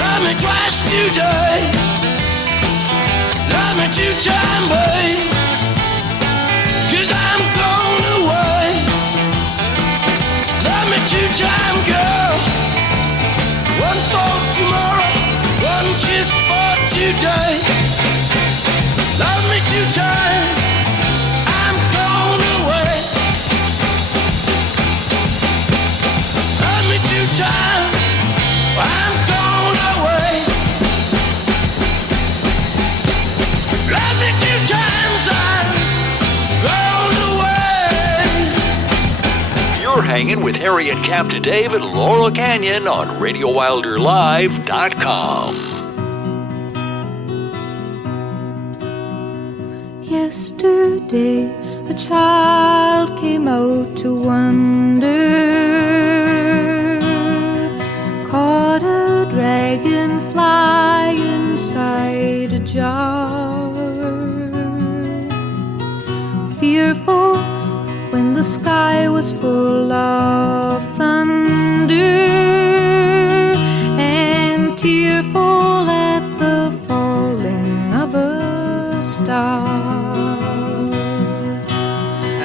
Love me twice today. Love me 2 times, babe. 'Cause I'm gone away. Love me 2 times, girl. 1 for tomorrow, 1 just for today. Love me 2 times, I'm gone away. Love me 2 times, I'm gone away. Love me 2 times, I'm gone away. You're hanging with Harry and Captain Dave at Laurel Canyon on RadioWilderLive.com. Yesterday, a child came out to wander, caught a dragon sky was full of thunder and tearful at the falling of a star.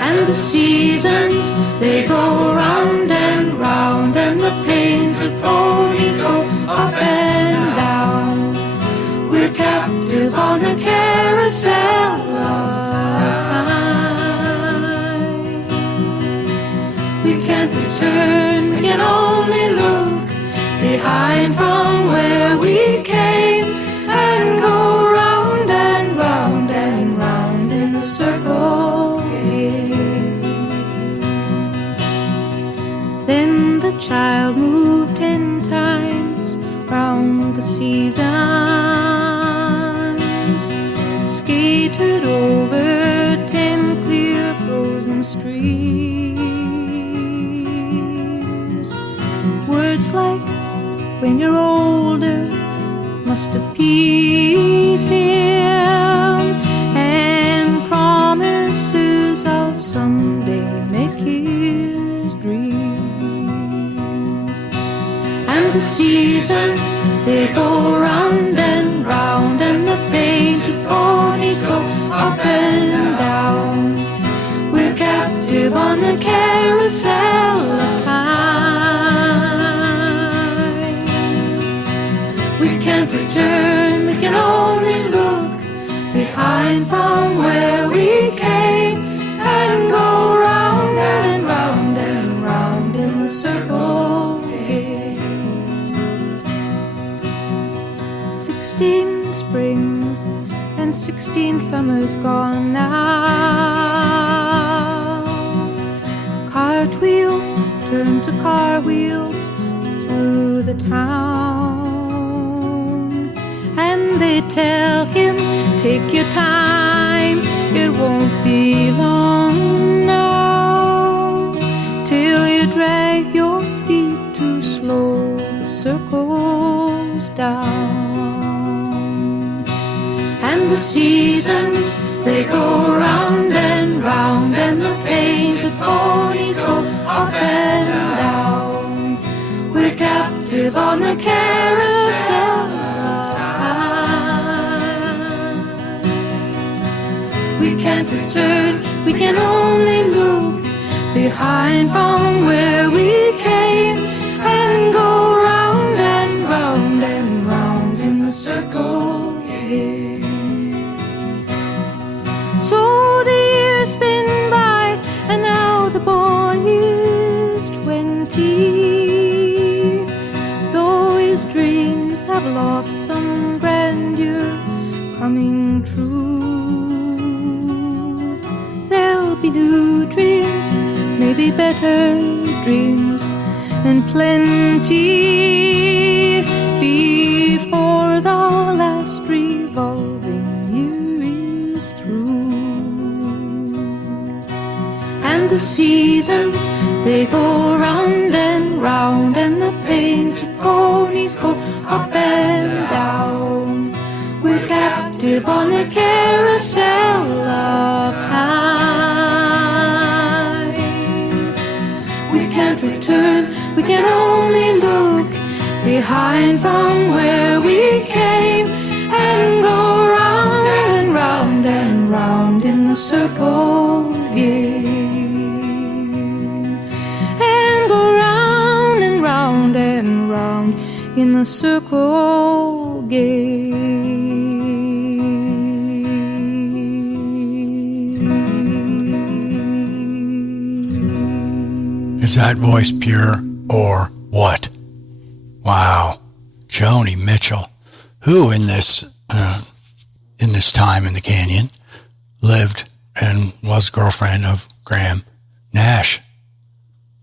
And the seasons, they go round and round, and the painted ponies go up and down. We're captive on a carousel of time. We can't return, we can only look behind from where we came and go round and round and round in the circle again. Then the child moved 10 times round the seasons, skated over 10 clear frozen streams. Words like when you're older must appease him, and promises of someday make his dreams. And the seasons, they go round and round, and the painted ponies go up and down. We're captive on the carousel of time. We can't return, we can only look behind from where we came and go round and round and round in the circle again. 16 springs and 16 summers gone now. Cartwheels turn to car wheels through the town, and they tell him, take your time, it won't be long now, till you drag your feet too slow, the circle's down. And the seasons, they go round and round, and the painted ponies go up and down. We're captive on the carousel of time. We can't return, we can only look behind from where we came and go round and round and round in the circle again. So the years spin by, and now the boy is 20. Though his dreams have lost some grandeur coming true, there'll be new dreams, maybe better dreams, and plenty before the last revolving year is through. And the seasons, they go round and round, and the painted ponies go up and down. We're captive on the carousel of time. We can't return, we can only look behind from where we came and go round and round and round in the circle again. And go round and round and round in the circle again. Is that voice pure or what? Wow. Joni Mitchell, who in this time in the canyon lived and was girlfriend of Graham Nash,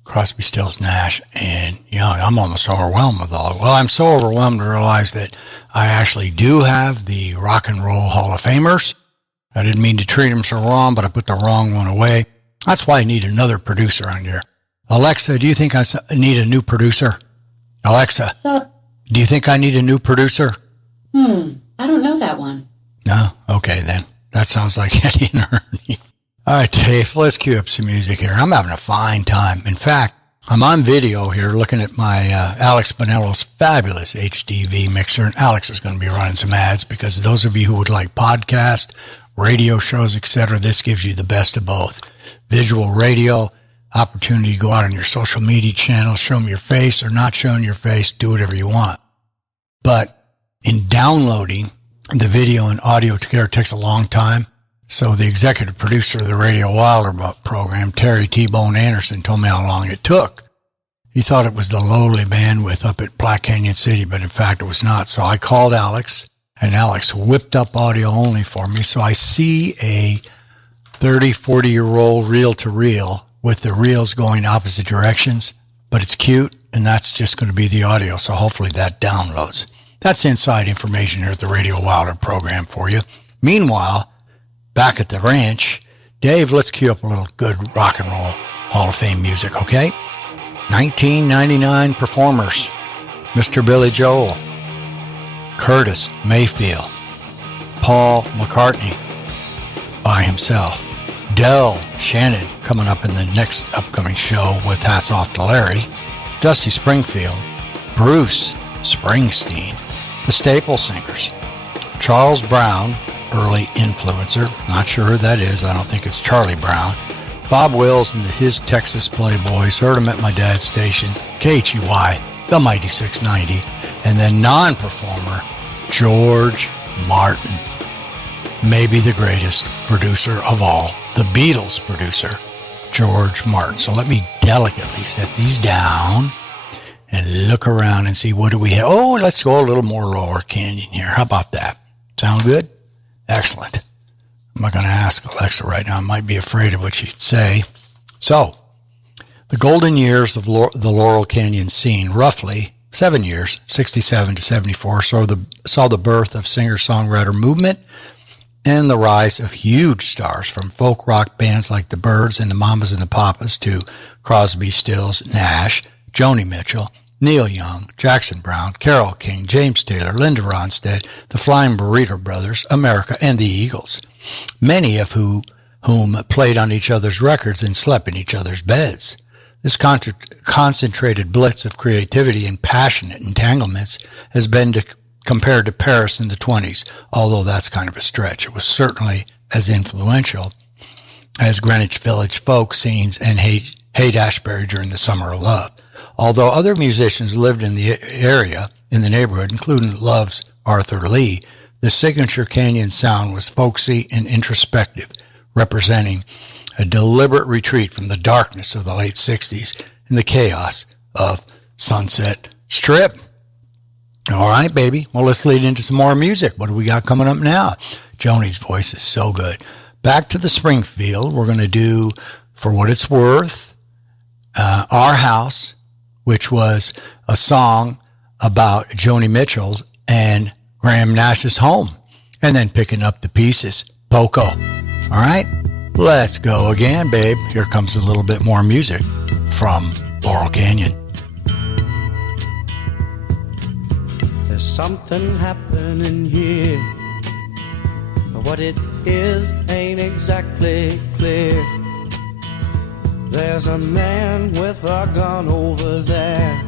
Crosby, Stills, Nash, and Young. I'm almost overwhelmed with all. Well, I'm so overwhelmed to realize that I actually do have the Rock and Roll Hall of Famers. I didn't mean to treat them so wrong, but I put the wrong one away. That's why I need another producer on here. Alexa, do you think I need a new producer? Alexa, do you think I need a new producer? I don't know that one. No? Okay, then. That sounds like Eddie and Ernie. All right, Dave, let's cue up some music here. I'm having a fine time. In fact, I'm on video here looking at my Alex Bonello's fabulous HDV mixer, and Alex is going to be running some ads because those of you who would like podcast, radio shows, etc., this gives you the best of both. Visual radio, opportunity to go out on your social media channels, show them your face or not showing your face, do whatever you want. But in downloading the video and audio together takes a long time. So the executive producer of the Radio Wilder program, Terry T-Bone Anderson, told me how long it took. He thought it was the lowly bandwidth up at Black Canyon City, but in fact it was not. So I called Alex, and Alex whipped up audio only for me. So I see a 30, 40-year-old reel-to-reel with the reels going opposite directions, but it's cute, and that's just going to be the audio. So hopefully that downloads. That's inside information here at the Radio Wilder program for you. Meanwhile, back at the ranch, Dave, let's cue up a little good rock and roll Hall of Fame music, okay? 1999 performers: Mr. Billy Joel, Curtis Mayfield, Paul McCartney by himself, Del Shannon coming up in the next upcoming show with Hats Off to Larry, Dusty Springfield, Bruce Springsteen, the Staple Singers, Charles Brown, early influencer, not sure who that is, I don't think it's Charlie Brown, Bob Wills and his Texas Playboys, heard him at my dad's station, KHEY, the Mighty 690, and then non-performer, George Martin, maybe the greatest producer of all, the Beatles producer, George Martin. So let me delicately set these down and look around and see what do we have. Oh, let's go a little more Laurel Canyon here. How about that? Sound good? Excellent. I'm not going to ask Alexa right now. I might be afraid of what she'd say. So, the golden years of the Laurel Canyon scene, roughly 7 years, 67 to 74, saw the birth of singer-songwriter movement and the rise of huge stars from folk rock bands like the Byrds and the Mamas and the Papas to Crosby, Stills, Nash, Joni Mitchell, Neil Young, Jackson Browne, Carole King, James Taylor, Linda Ronstadt, the Flying Burrito Brothers, America, and the Eagles, many of whom played on each other's records and slept in each other's beds. This concentrated blitz of creativity and passionate entanglements has been compared to Paris in the 20s, although that's kind of a stretch. It was certainly as influential as Greenwich Village folk scenes and Haight-Ashbury during the Summer of Love. Although other musicians lived in the area, in the neighborhood, including Love's Arthur Lee, the signature Canyon sound was folksy and introspective, representing a deliberate retreat from the darkness of the late 60s and the chaos of Sunset Strip. All right, baby. Well, let's lead into some more music. What do we got coming up now? Joni's voice is so good. Back to the Springfield. We're going to do, for what it's worth, Our House, which was a song about Joni Mitchell's and Graham Nash's home, and then picking up the pieces, Poco. All right, let's go again, babe. Here comes a little bit more music from Laurel Canyon. There's something happening here, but what it is ain't exactly clear. There's a man with a gun over there,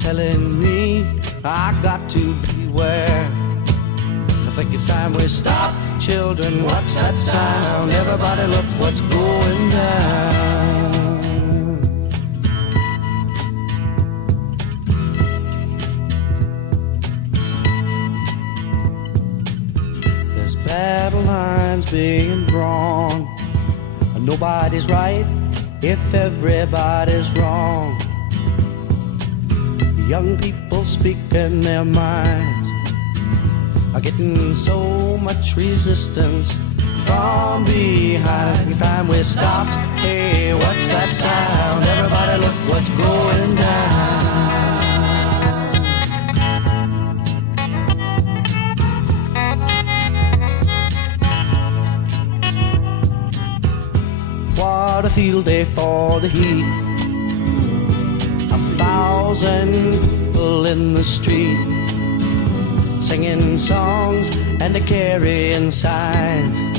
telling me I got to beware. I think it's time we stop. Children, what's that sound? Everybody look what's going down. There's battle lines being drawn. Nobody's right if everybody's wrong. Young people speaking their minds are getting so much resistance from behind. Time we stop. Hey, what's that sound? Everybody look what's going down. What a field day for the heat. 1,000 people in the street, singing songs and carrying signs.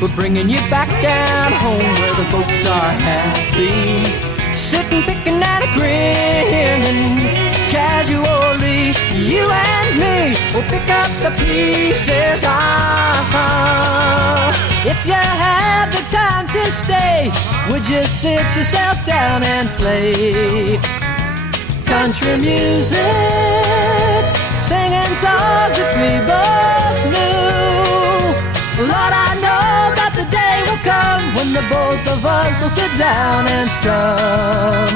We're bringing you back down home where the folks are happy. Sitting, picking at a grin, and casually, you and me will pick up the pieces. If you had the time to stay, would you sit yourself down and play country music, singing songs that we both knew? Lord, I know that the day will come when the both of us will sit down and strum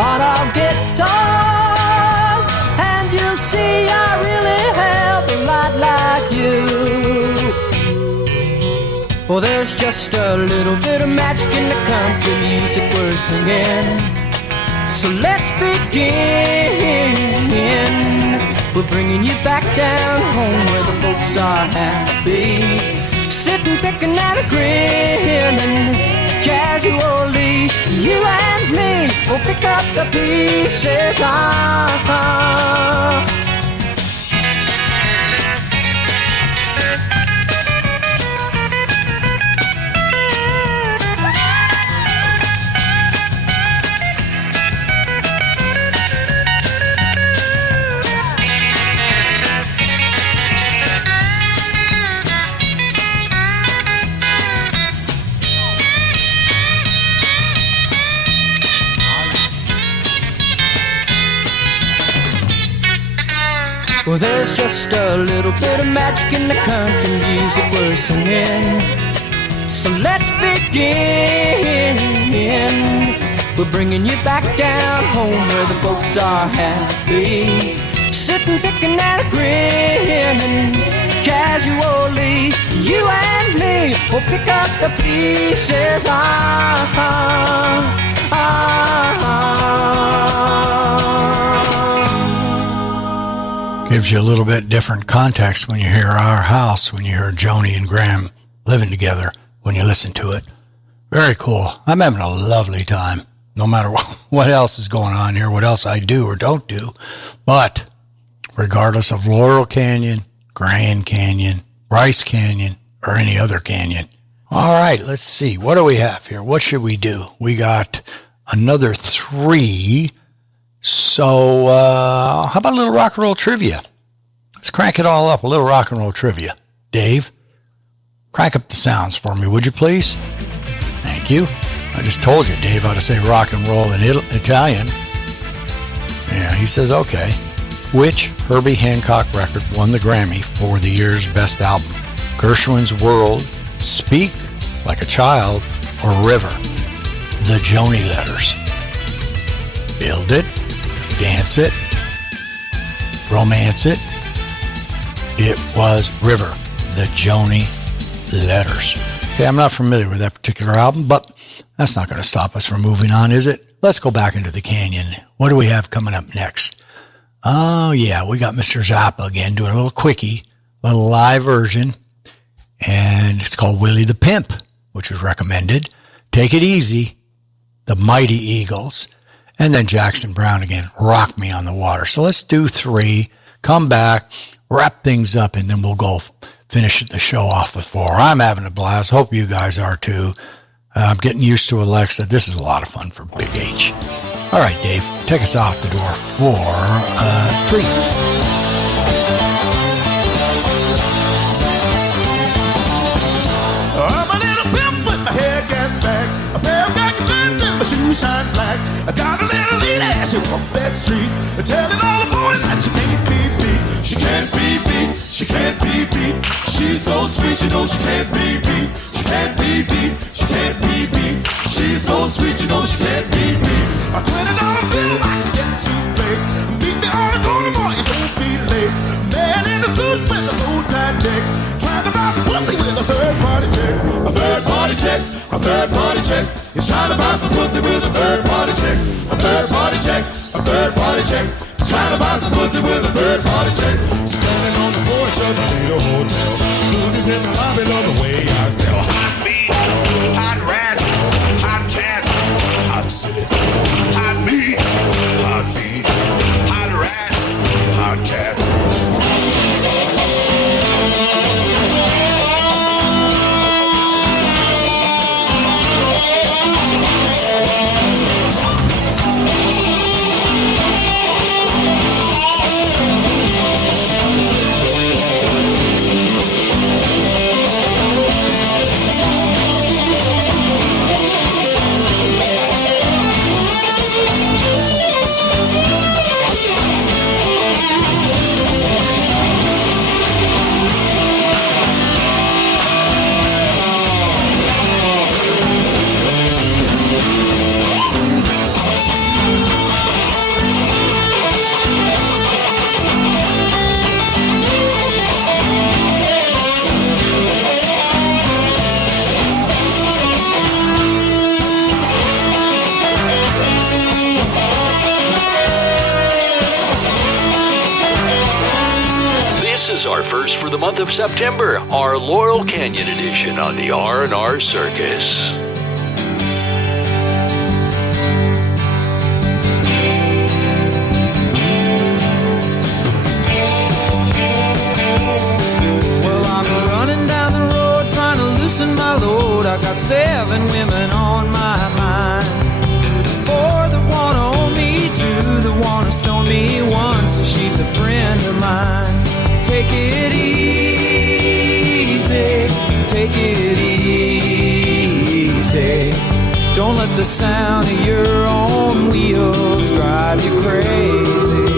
on our guitars, and you'll see I really have a lot like you. Well, there's just a little bit of magic in the country music we're singing, so let's begin. We're bringing you back down home where the folks are happy. Sitting, picking at a grin, and casually, you and me will pick up the pieces. Well, there's just a little bit of magic in the country music we're singing, so let's begin. We're bringing you back down home where the folks are happy. Sitting, picking at a grin, and casually, you and me will pick up the pieces. Gives you a little bit different context when you hear Our House, when you hear Joni and Graham living together, when you listen to it. Very cool. I'm having a lovely time, no matter what else is going on here, what else I do or don't do. But regardless of Laurel Canyon, Grand Canyon, Bryce Canyon, or any other canyon. All right, let's see. What do we have here? What should we do? We got another 3. So, how about a little rock and roll trivia? Let's crank it all up, a little rock and roll trivia. Dave, crank up the sounds for me, would you please? Thank you. I just told you Dave ought to say rock and roll in Italian. Yeah, he says okay. Which Herbie Hancock record won the Grammy for the year's best album? Gershwin's World, Speak Like a Child, or River? The Joni Letters. Build it. Dance it, romance it. It was River, the Joni Letters. Okay, I'm not familiar with that particular album, but that's not going to stop us from moving on, is it? Let's go back into the canyon. What do we have coming up next? Oh, yeah, we got Mr. Zappa again doing a little quickie, a little live version, and it's called Willie the Pimp, which was recommended. Take It Easy, the Mighty Eagles. And then Jackson Browne again, Rock Me on the Water. So let's do 3, come back, wrap things up, and then we'll go finish the show off with 4. I'm having a blast. Hope you guys are too. I'm getting used to Alexa. This is a lot of fun for Big H. All right, Dave, take us out the door for 3. I'm a little pimp with my hair gas back, a pair of khaki pants and my shoes shine black. I got a little lady as she walks that street, telling all the boys that she can't be beat. She can't be beat, she can't be beat. She's so sweet, you know she can't be beat. She can't be beat, she can't be beat. She's so sweet, you know she can't be beat. A $20 bill, I can set you straight. Meet me on the corner, boy, you don't be late. Man in the suit with a bow tie neck, trying to buy some pussy with a third-party check. A third-party check, a third-party check. He's trying to buy some pussy with a third-party check. A third-party check, a third-party check. He's trying to buy some pussy with a third-party check. Standing on the porch of the little hotel, Lucy's in the lobby on the way I sell hot meat, hot rats, hot cats, hot sit, hot meat, hot feet, hot rats, hot cats. First for the month of September, our Laurel Canyon edition on the R&R Circus. Well, I'm running down the road trying to loosen my load. I got 7 women on my mind. 4 that wanna own me, 2 that wanna stone me, 1 so she's a friend of mine. Take it easy, take it easy. Don't let the sound of your own wheels drive you crazy.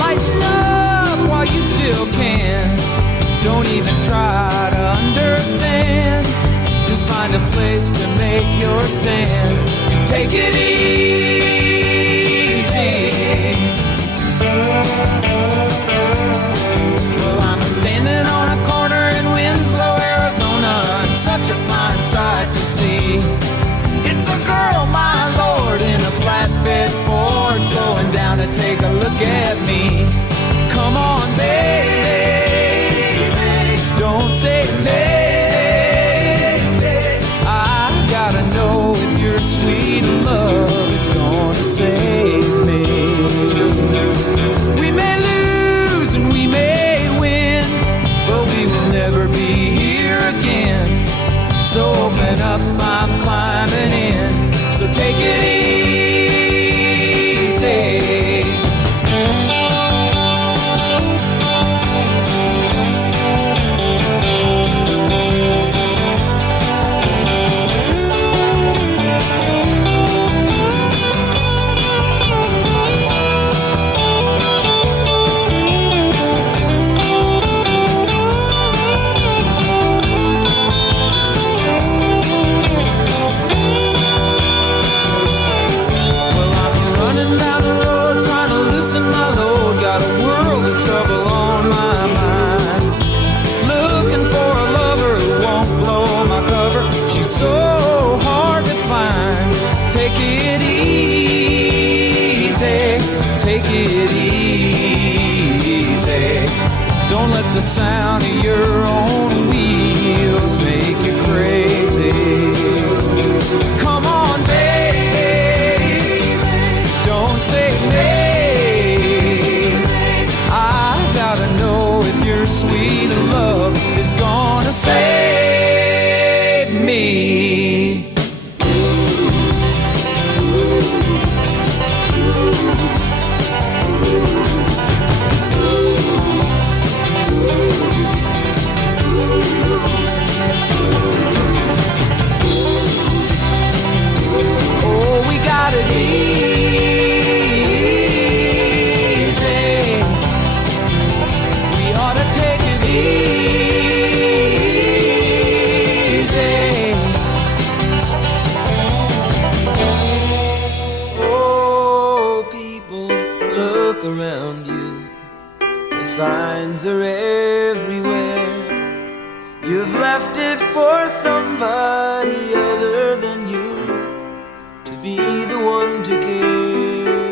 Lighten up while you still can. Don't even try to understand. Just find a place to make your stand. Take it easy. Well, I'm standing on a corner in Winslow, Arizona, and such a fine sight to see. It's a girl, my lord, in a flatbed Ford, slowing down to take a look at me. Come on, baby, don't say nay. I gotta know if your sweet love is gonna save me. We may lose and we may win, but we will never be here again. So open up, I'm climbing in. So take it easy. So hard to find. Take it easy, take it easy. Don't let the sound of your own wheels make you crazy. Come on, baby, don't say nay. I gotta know if your sweet love is gonna save me. Oh, we got it easy. We ought to take it easy. Oh, people, look around you. The signs are everywhere. You've left it for somebody other than you to be the one to care.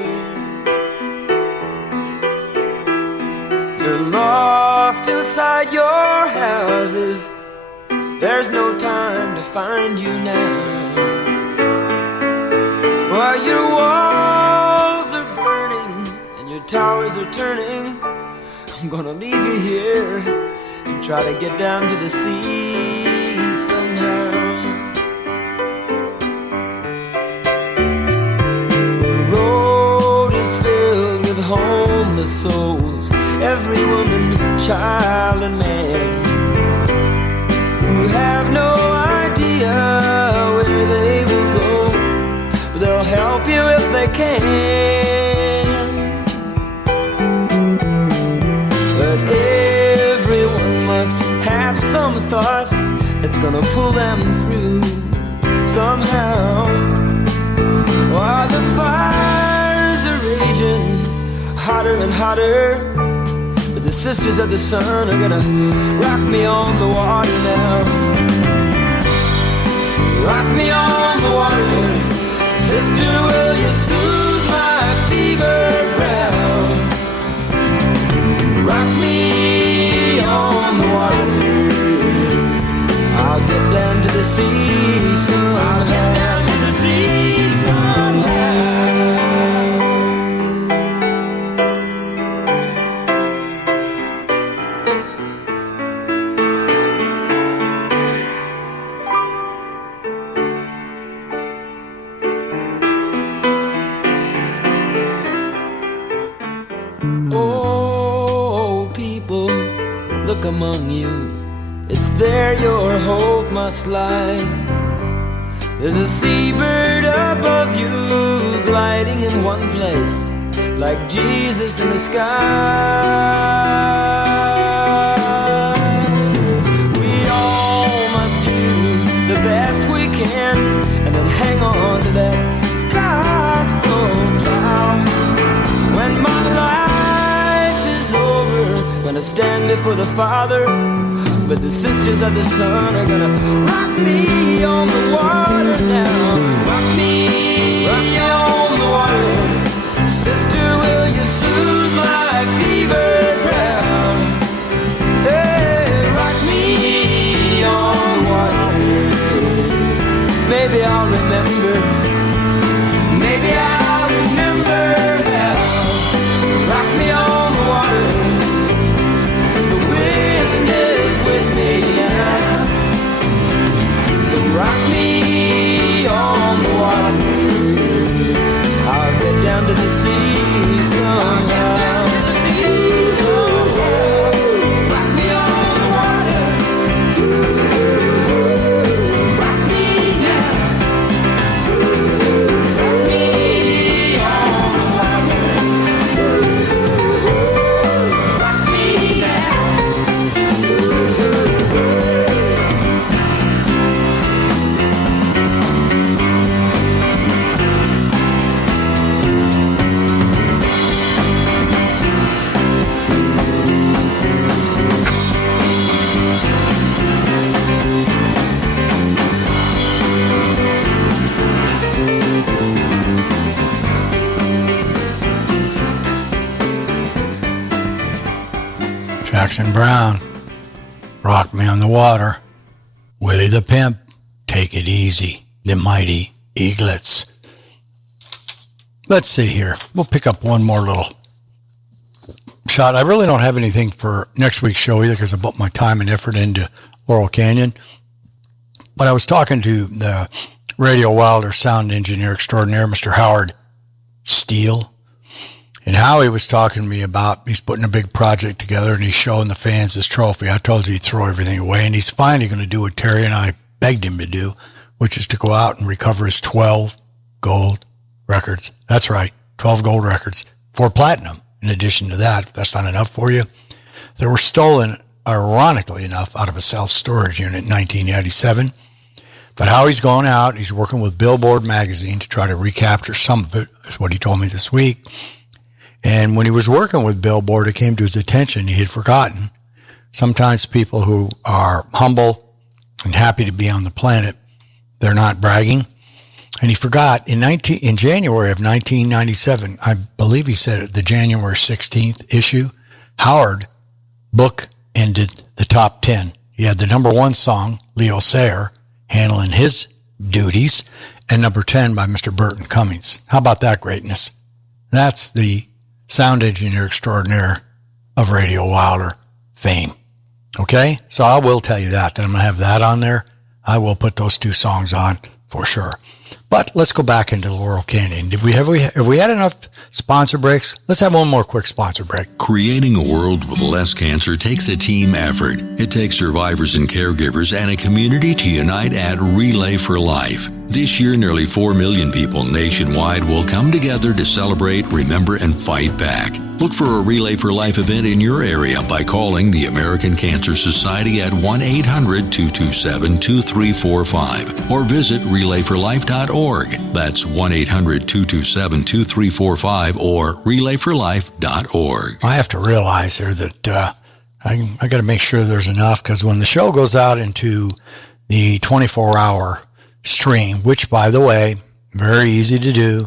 You're lost inside your houses. There's no time to find you now. While your walls are burning and your towers are turning, I'm gonna leave you here and try to get down to the sea somehow. The road is filled with homeless souls, every woman, child, and man, who have no idea where they will go, but they'll help you if they can. But everyone must have some thought that's gonna pull them through somehow. While the fires are raging hotter and hotter, but the sisters of the sun are gonna rock me on the water now. Rock me on the water, sister, will you soothe my fever brow? Rock me sea somehow. I'll get down to the sea somehow. Oh, people, look among you. It's there your hope must lie. There's a seabird above you, gliding in one place, like Jesus in the sky. We all must do the best we can, and then hang on to that gospel plow. When my life is over, when I stand before the Father, but the sisters of the sun are gonna rock me on the water now. Rock me on the water. Sister, will you soothe my fever brow? Hey, rock me on the water. Maybe I'll remember. Maybe I'll remember how. Rock me on the water. The wind is with me now. So rock me on the water. I'll get down to the sea somehow. Rock me on the water. Rock me now. Rock me on the water. Rock me now. Jackson Brown, Rock Me on the Water. Willie the Pimp, Take It Easy. The Mighty Eaglets. Let's see here. We'll pick up one more little shot. I really don't have anything for next week's show either because I put my time and effort into Laurel Canyon. But I was talking to the Radio Wilder sound engineer extraordinaire, Mr. Howard Steele. And Howie was talking to me about, he's putting a big project together and he's showing the fans his trophy. I told you he'd throw everything away, and he's finally going to do what Terry and I begged him to do, which is to go out and recover his 12 gold records. That's right, 12 gold records, 4 platinum. In addition to that, if that's not enough for you, they were stolen, ironically enough, out of a self-storage unit in 1987. But Howie's going out, he's working with Billboard magazine to try to recapture some of it, is what he told me this week. And when he was working with Billboard, it came to his attention he had forgotten. Sometimes people who are humble and happy to be on the planet, they're not bragging. And he forgot in January of 1997, I believe he said it, the January 16th issue, Howard book ended the top 10. He had the number 1 song, Leo Sayer, handling his duties, and number 10 by Mr. Burton Cummings. How about that greatness? That's the sound engineer extraordinaire of Radio Wilder fame. Okay? So I will tell you that I'm going to have that on there. I will put those 2 songs on for sure. But let's go back into Laurel Canyon. Have we had enough sponsor breaks? Let's have one more quick sponsor break. Creating a world with less cancer takes a team effort. It takes survivors and caregivers and a community to unite at Relay for Life. This year, nearly 4 million people nationwide will come together to celebrate, remember, and fight back. Look for a Relay for Life event in your area by calling the American Cancer Society at 1-800-227-2345 or visit relayforlife.org. That's 1-800-227-2345 or relayforlife.org. I have to realize here that I got to make sure there's enough, because when the show goes out into the 24-hour stream, which, by the way, very easy to do,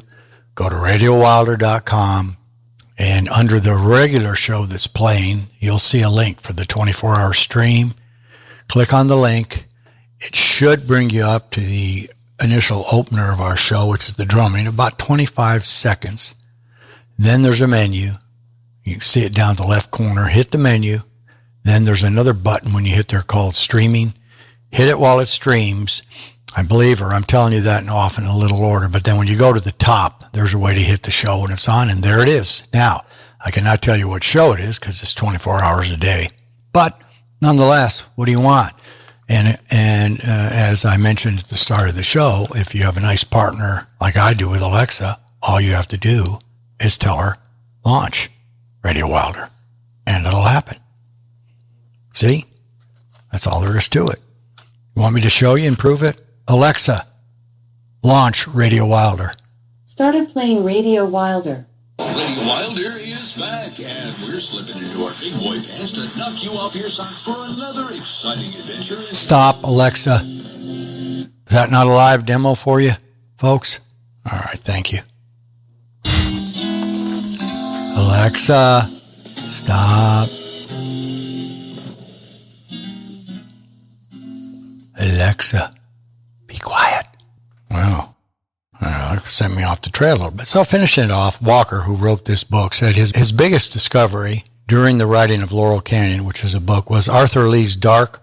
go to radiowilder.com. And under the regular show that's playing, you'll see a link for the 24-hour stream. Click on the link, It should bring you up to the initial opener of our show, which is the drumming, about 25 seconds. Then there's a menu. You can see it down the left corner. Hit the menu. Then there's another button when you hit there called streaming. Hit it while it streams. I believe, or I'm telling you that off in a little order. But then when you go to the top, there's a way to hit the show when it's on, and there it is. Now, I cannot tell you what show it is because it's 24 hours a day. But nonetheless, what do you want? And as I mentioned at the start of the show, if you have a nice partner like I do with Alexa, all you have to do is tell her, launch Radio Wilder, and it'll happen. See? That's all there is to it. You want me to show you and prove it? Alexa, launch Radio Wilder. Started playing Radio Wilder. Radio Wilder is back, and we're slipping into our big boy pants to knock you off your socks for another exciting adventure. Stop, Alexa. Is that not a live demo for you, folks? All right, thank you. Alexa, stop. Alexa, be quiet. Well, it sent me off the trail a little bit. So finishing it off, Walker, who wrote this book, said his biggest discovery during the writing of Laurel Canyon, which is a book, was Arthur Lee's dark,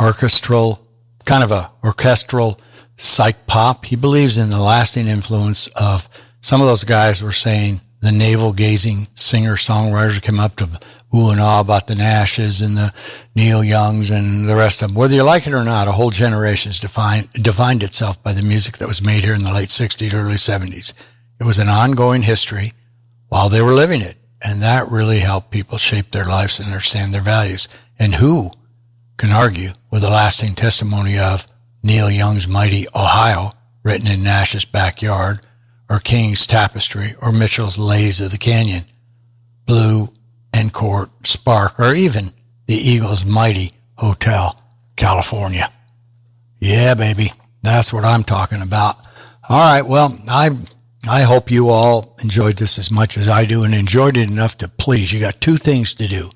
orchestral, kind of a orchestral psych pop. He believes in the lasting influence of some of those guys were saying the navel-gazing singer-songwriters came up to ooh and ah about the Nashes and the Neil Youngs and the rest of them. Whether you like it or not, a whole generation has defined itself by the music that was made here in the late 60s, early 70s. It was an ongoing history while they were living it, and that really helped people shape their lives and understand their values. And who can argue with the lasting testimony of Neil Young's Mighty Ohio, written in Nash's backyard, or King's Tapestry, or Mitchell's Ladies of the Canyon, Blue and Court, Spark, or even the Eagles' Mighty Hotel, California. Yeah, baby, that's what I'm talking about. All right, well, I hope you all enjoyed this as much as I do and enjoyed it enough to please. You got two things to do.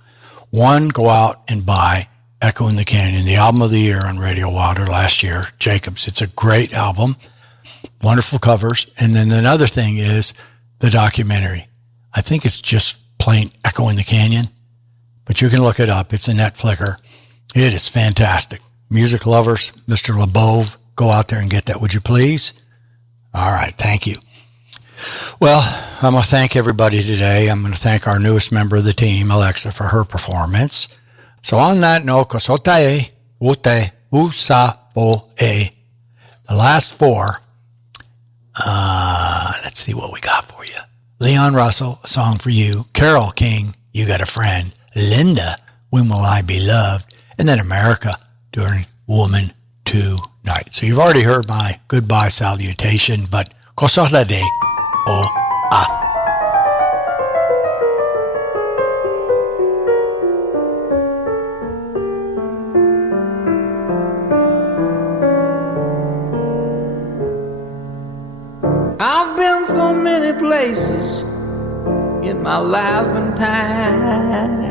One, go out and buy Echo in the Canyon, the album of the year on Radio Wilder last year, Jacobs. It's a great album, wonderful covers. And then another thing is the documentary. I think it's just plain Echo in the Canyon, but you can look it up. It's a Netflixer. It is fantastic. Music lovers, Mr. LeBove, go out there and get that, would you please? All right, thank you. Well, I'm going to thank everybody today. I'm going to thank our newest member of the team, Alexa, for her performance. So on that note, kosotae, ute, usapoe. The last four, let's see what we got for you. Leon Russell, A Song for You. Carole King, You Got a Friend. Linda, When Will I Be Loved? And then America, during Woman Tonight. So you've already heard my goodbye salutation, but kosotae o a. I've been so many places in my life and time.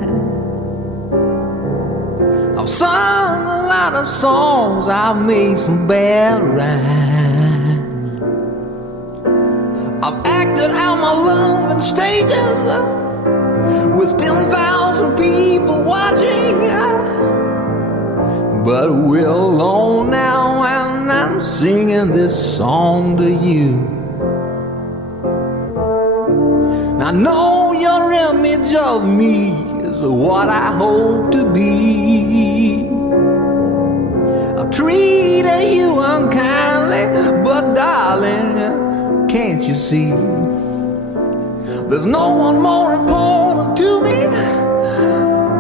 I've sung a lot of songs, I've made some bad rhymes. I've acted out my love in stages with 10,000 people watching. But we're alone now and I'm singing this song to you. I know your image of me is what I hope to be. I've treated you unkindly, but darling, can't you see? There's no one more important to me.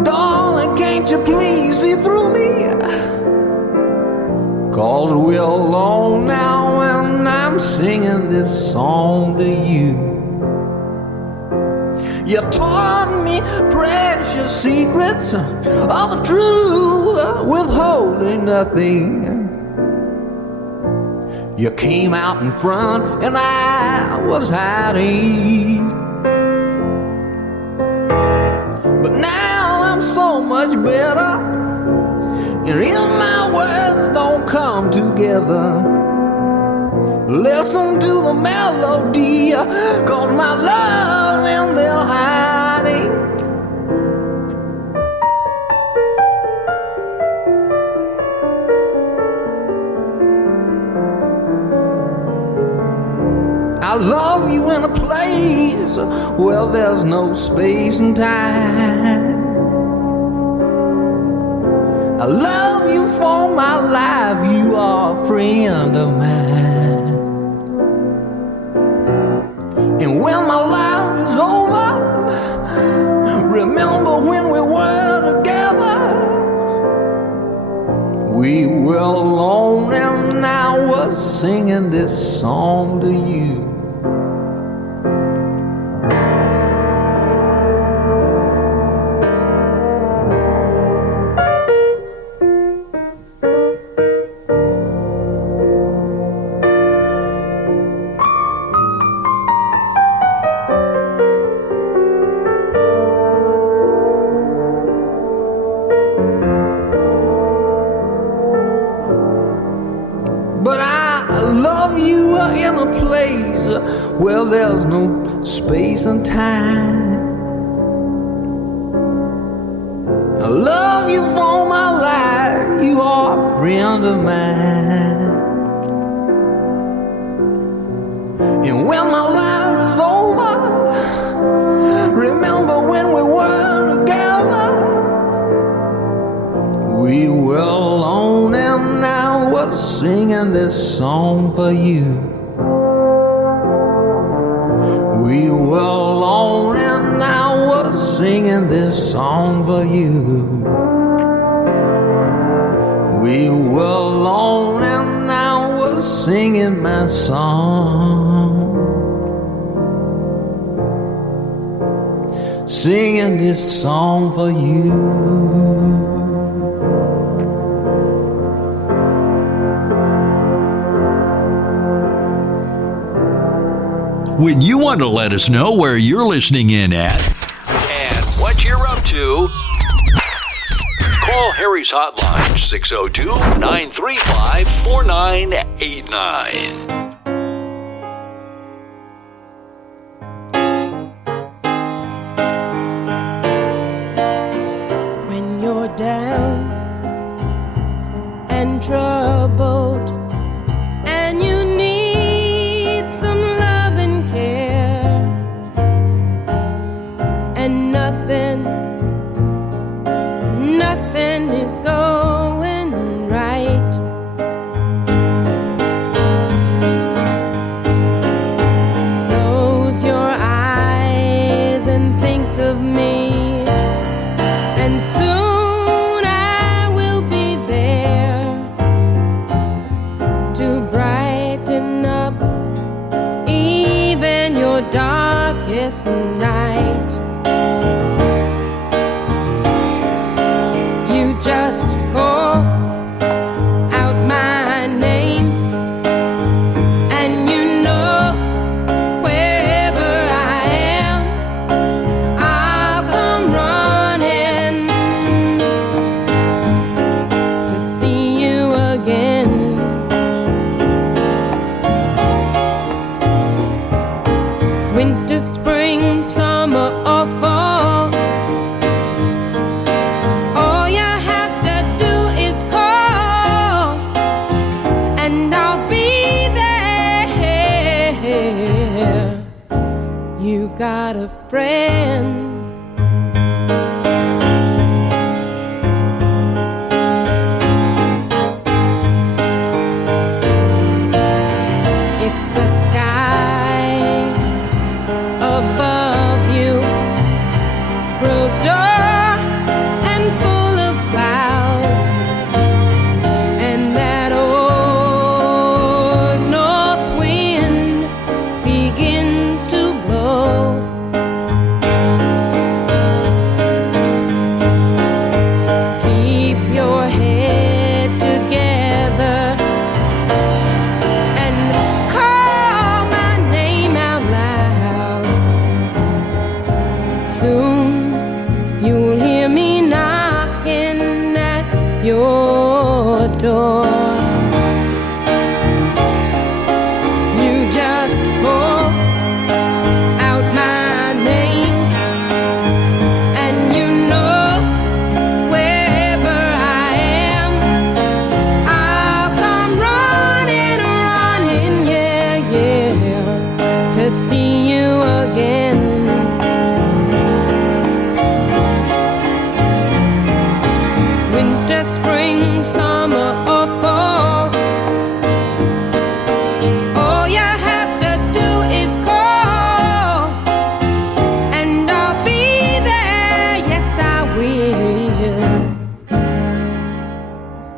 Darling, can't you please see through me? 'Cause we're alone now and I'm singing this song to you. You taught me precious secrets of the truth, withholding nothing. You came out in front and I was hiding. But now I'm so much better, and if my words don't come together. Listen to the melody, 'cause my love's in their hiding. I love you in a place where there's no space and time. I love you for my life, you are a friend of mine. And when my life is over, remember when we were together. We were alone and I was singing this song to you. Well, there's no space and time. I love you for my life, you are a friend of mine. And when my life is over, remember when we were together. We were alone and I was singing this song for you. We were alone and I was singing this song for you. We were alone and I was singing my song. Singing this song for you. When you want to let us know where you're listening in at and what you're up to, call Harry's hotline 602-935-4989. When you're down and troubled and you need some love and care, and nothing is going right. Close your eyes and think of me, and soon I will be there to brighten up even your darkest night. You just call out my name, and you know wherever I am, I'll come running to see you again. Winter, spring, summer, or fall, all you have to do is call, and I'll be there. You've got a friend. If the sky above you grows dark and full of clouds, and that old north wind begins to blow, keep your head together and call my name out loud. Soon you'll hear me knocking at your door.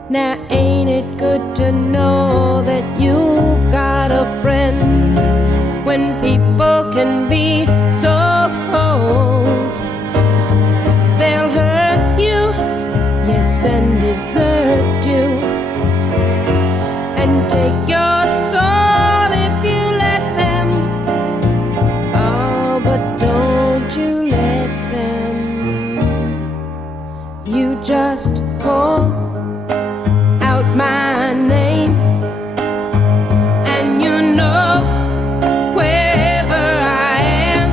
Now ain't it good to know that you've got a friend when people can be so cold? They'll hurt you, yes, and desert you, and take your soul if you let them. Oh, but don't you let them. You just call out my name, and you know wherever I am,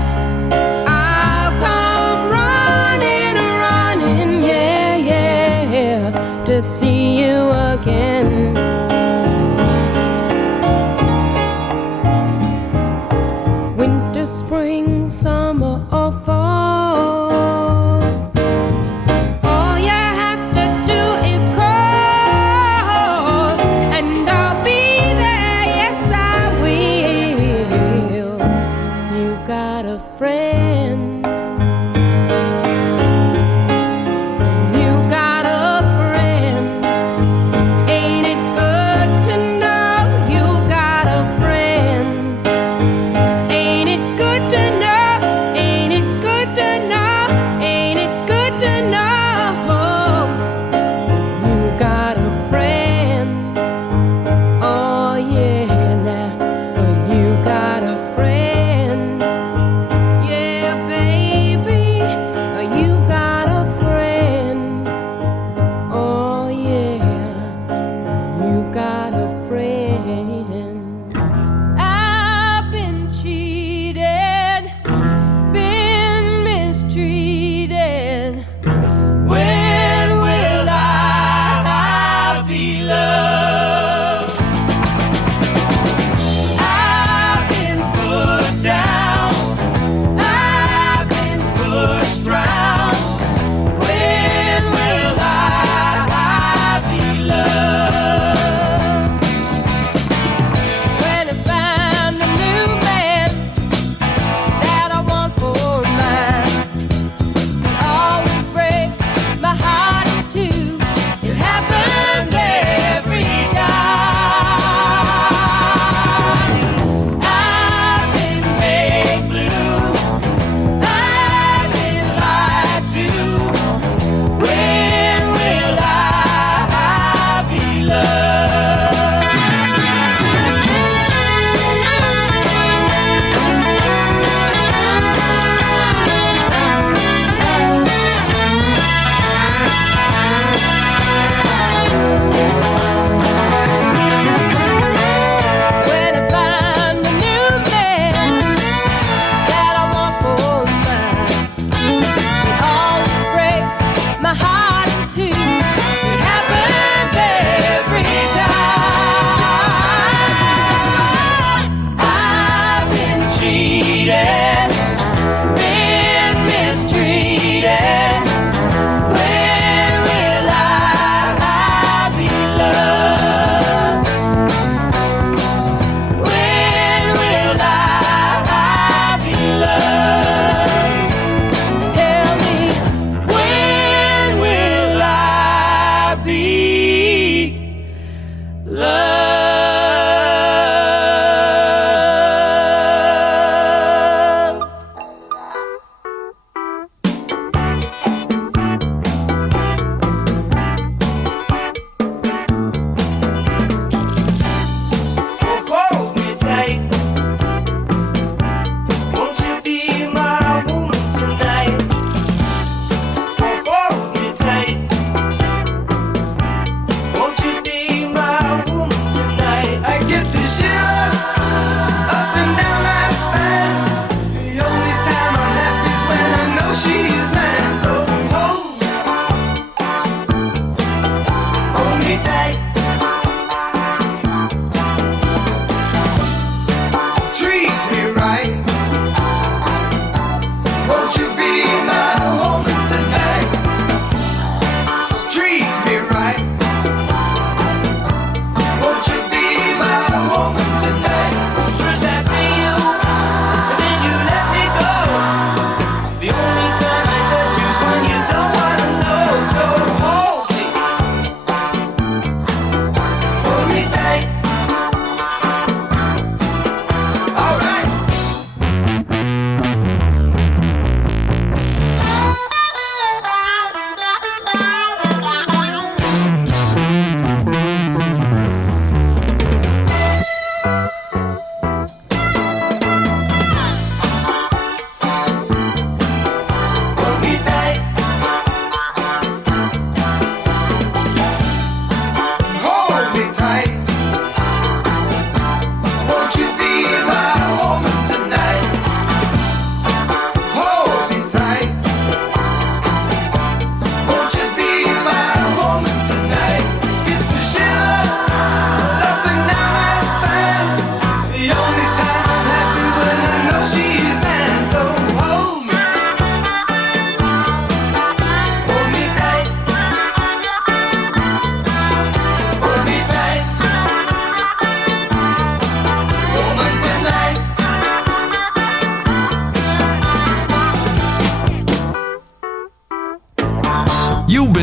I'll come running, running, yeah, yeah, to see you again. Winter, spring, summer, or fall, all you have to do is call, and I'll be there, yes I will. You've got a friend. You've got a friend. Ain't it good to know you've got a friend? Ain't it good to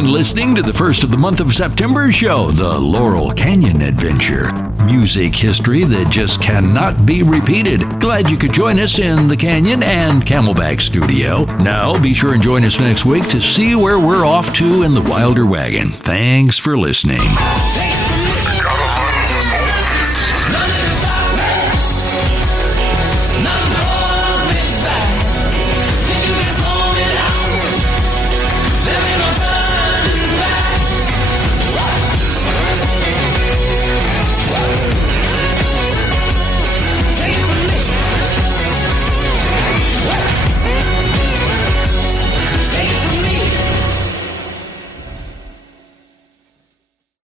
been listening to the first of the month of September show, the Laurel Canyon Adventure. Music history that just cannot be repeated. Glad you could join us in the Canyon and Camelback Studio. Now, be sure and join us next week to see where we're off to in the Wilder Wagon. Thanks for listening.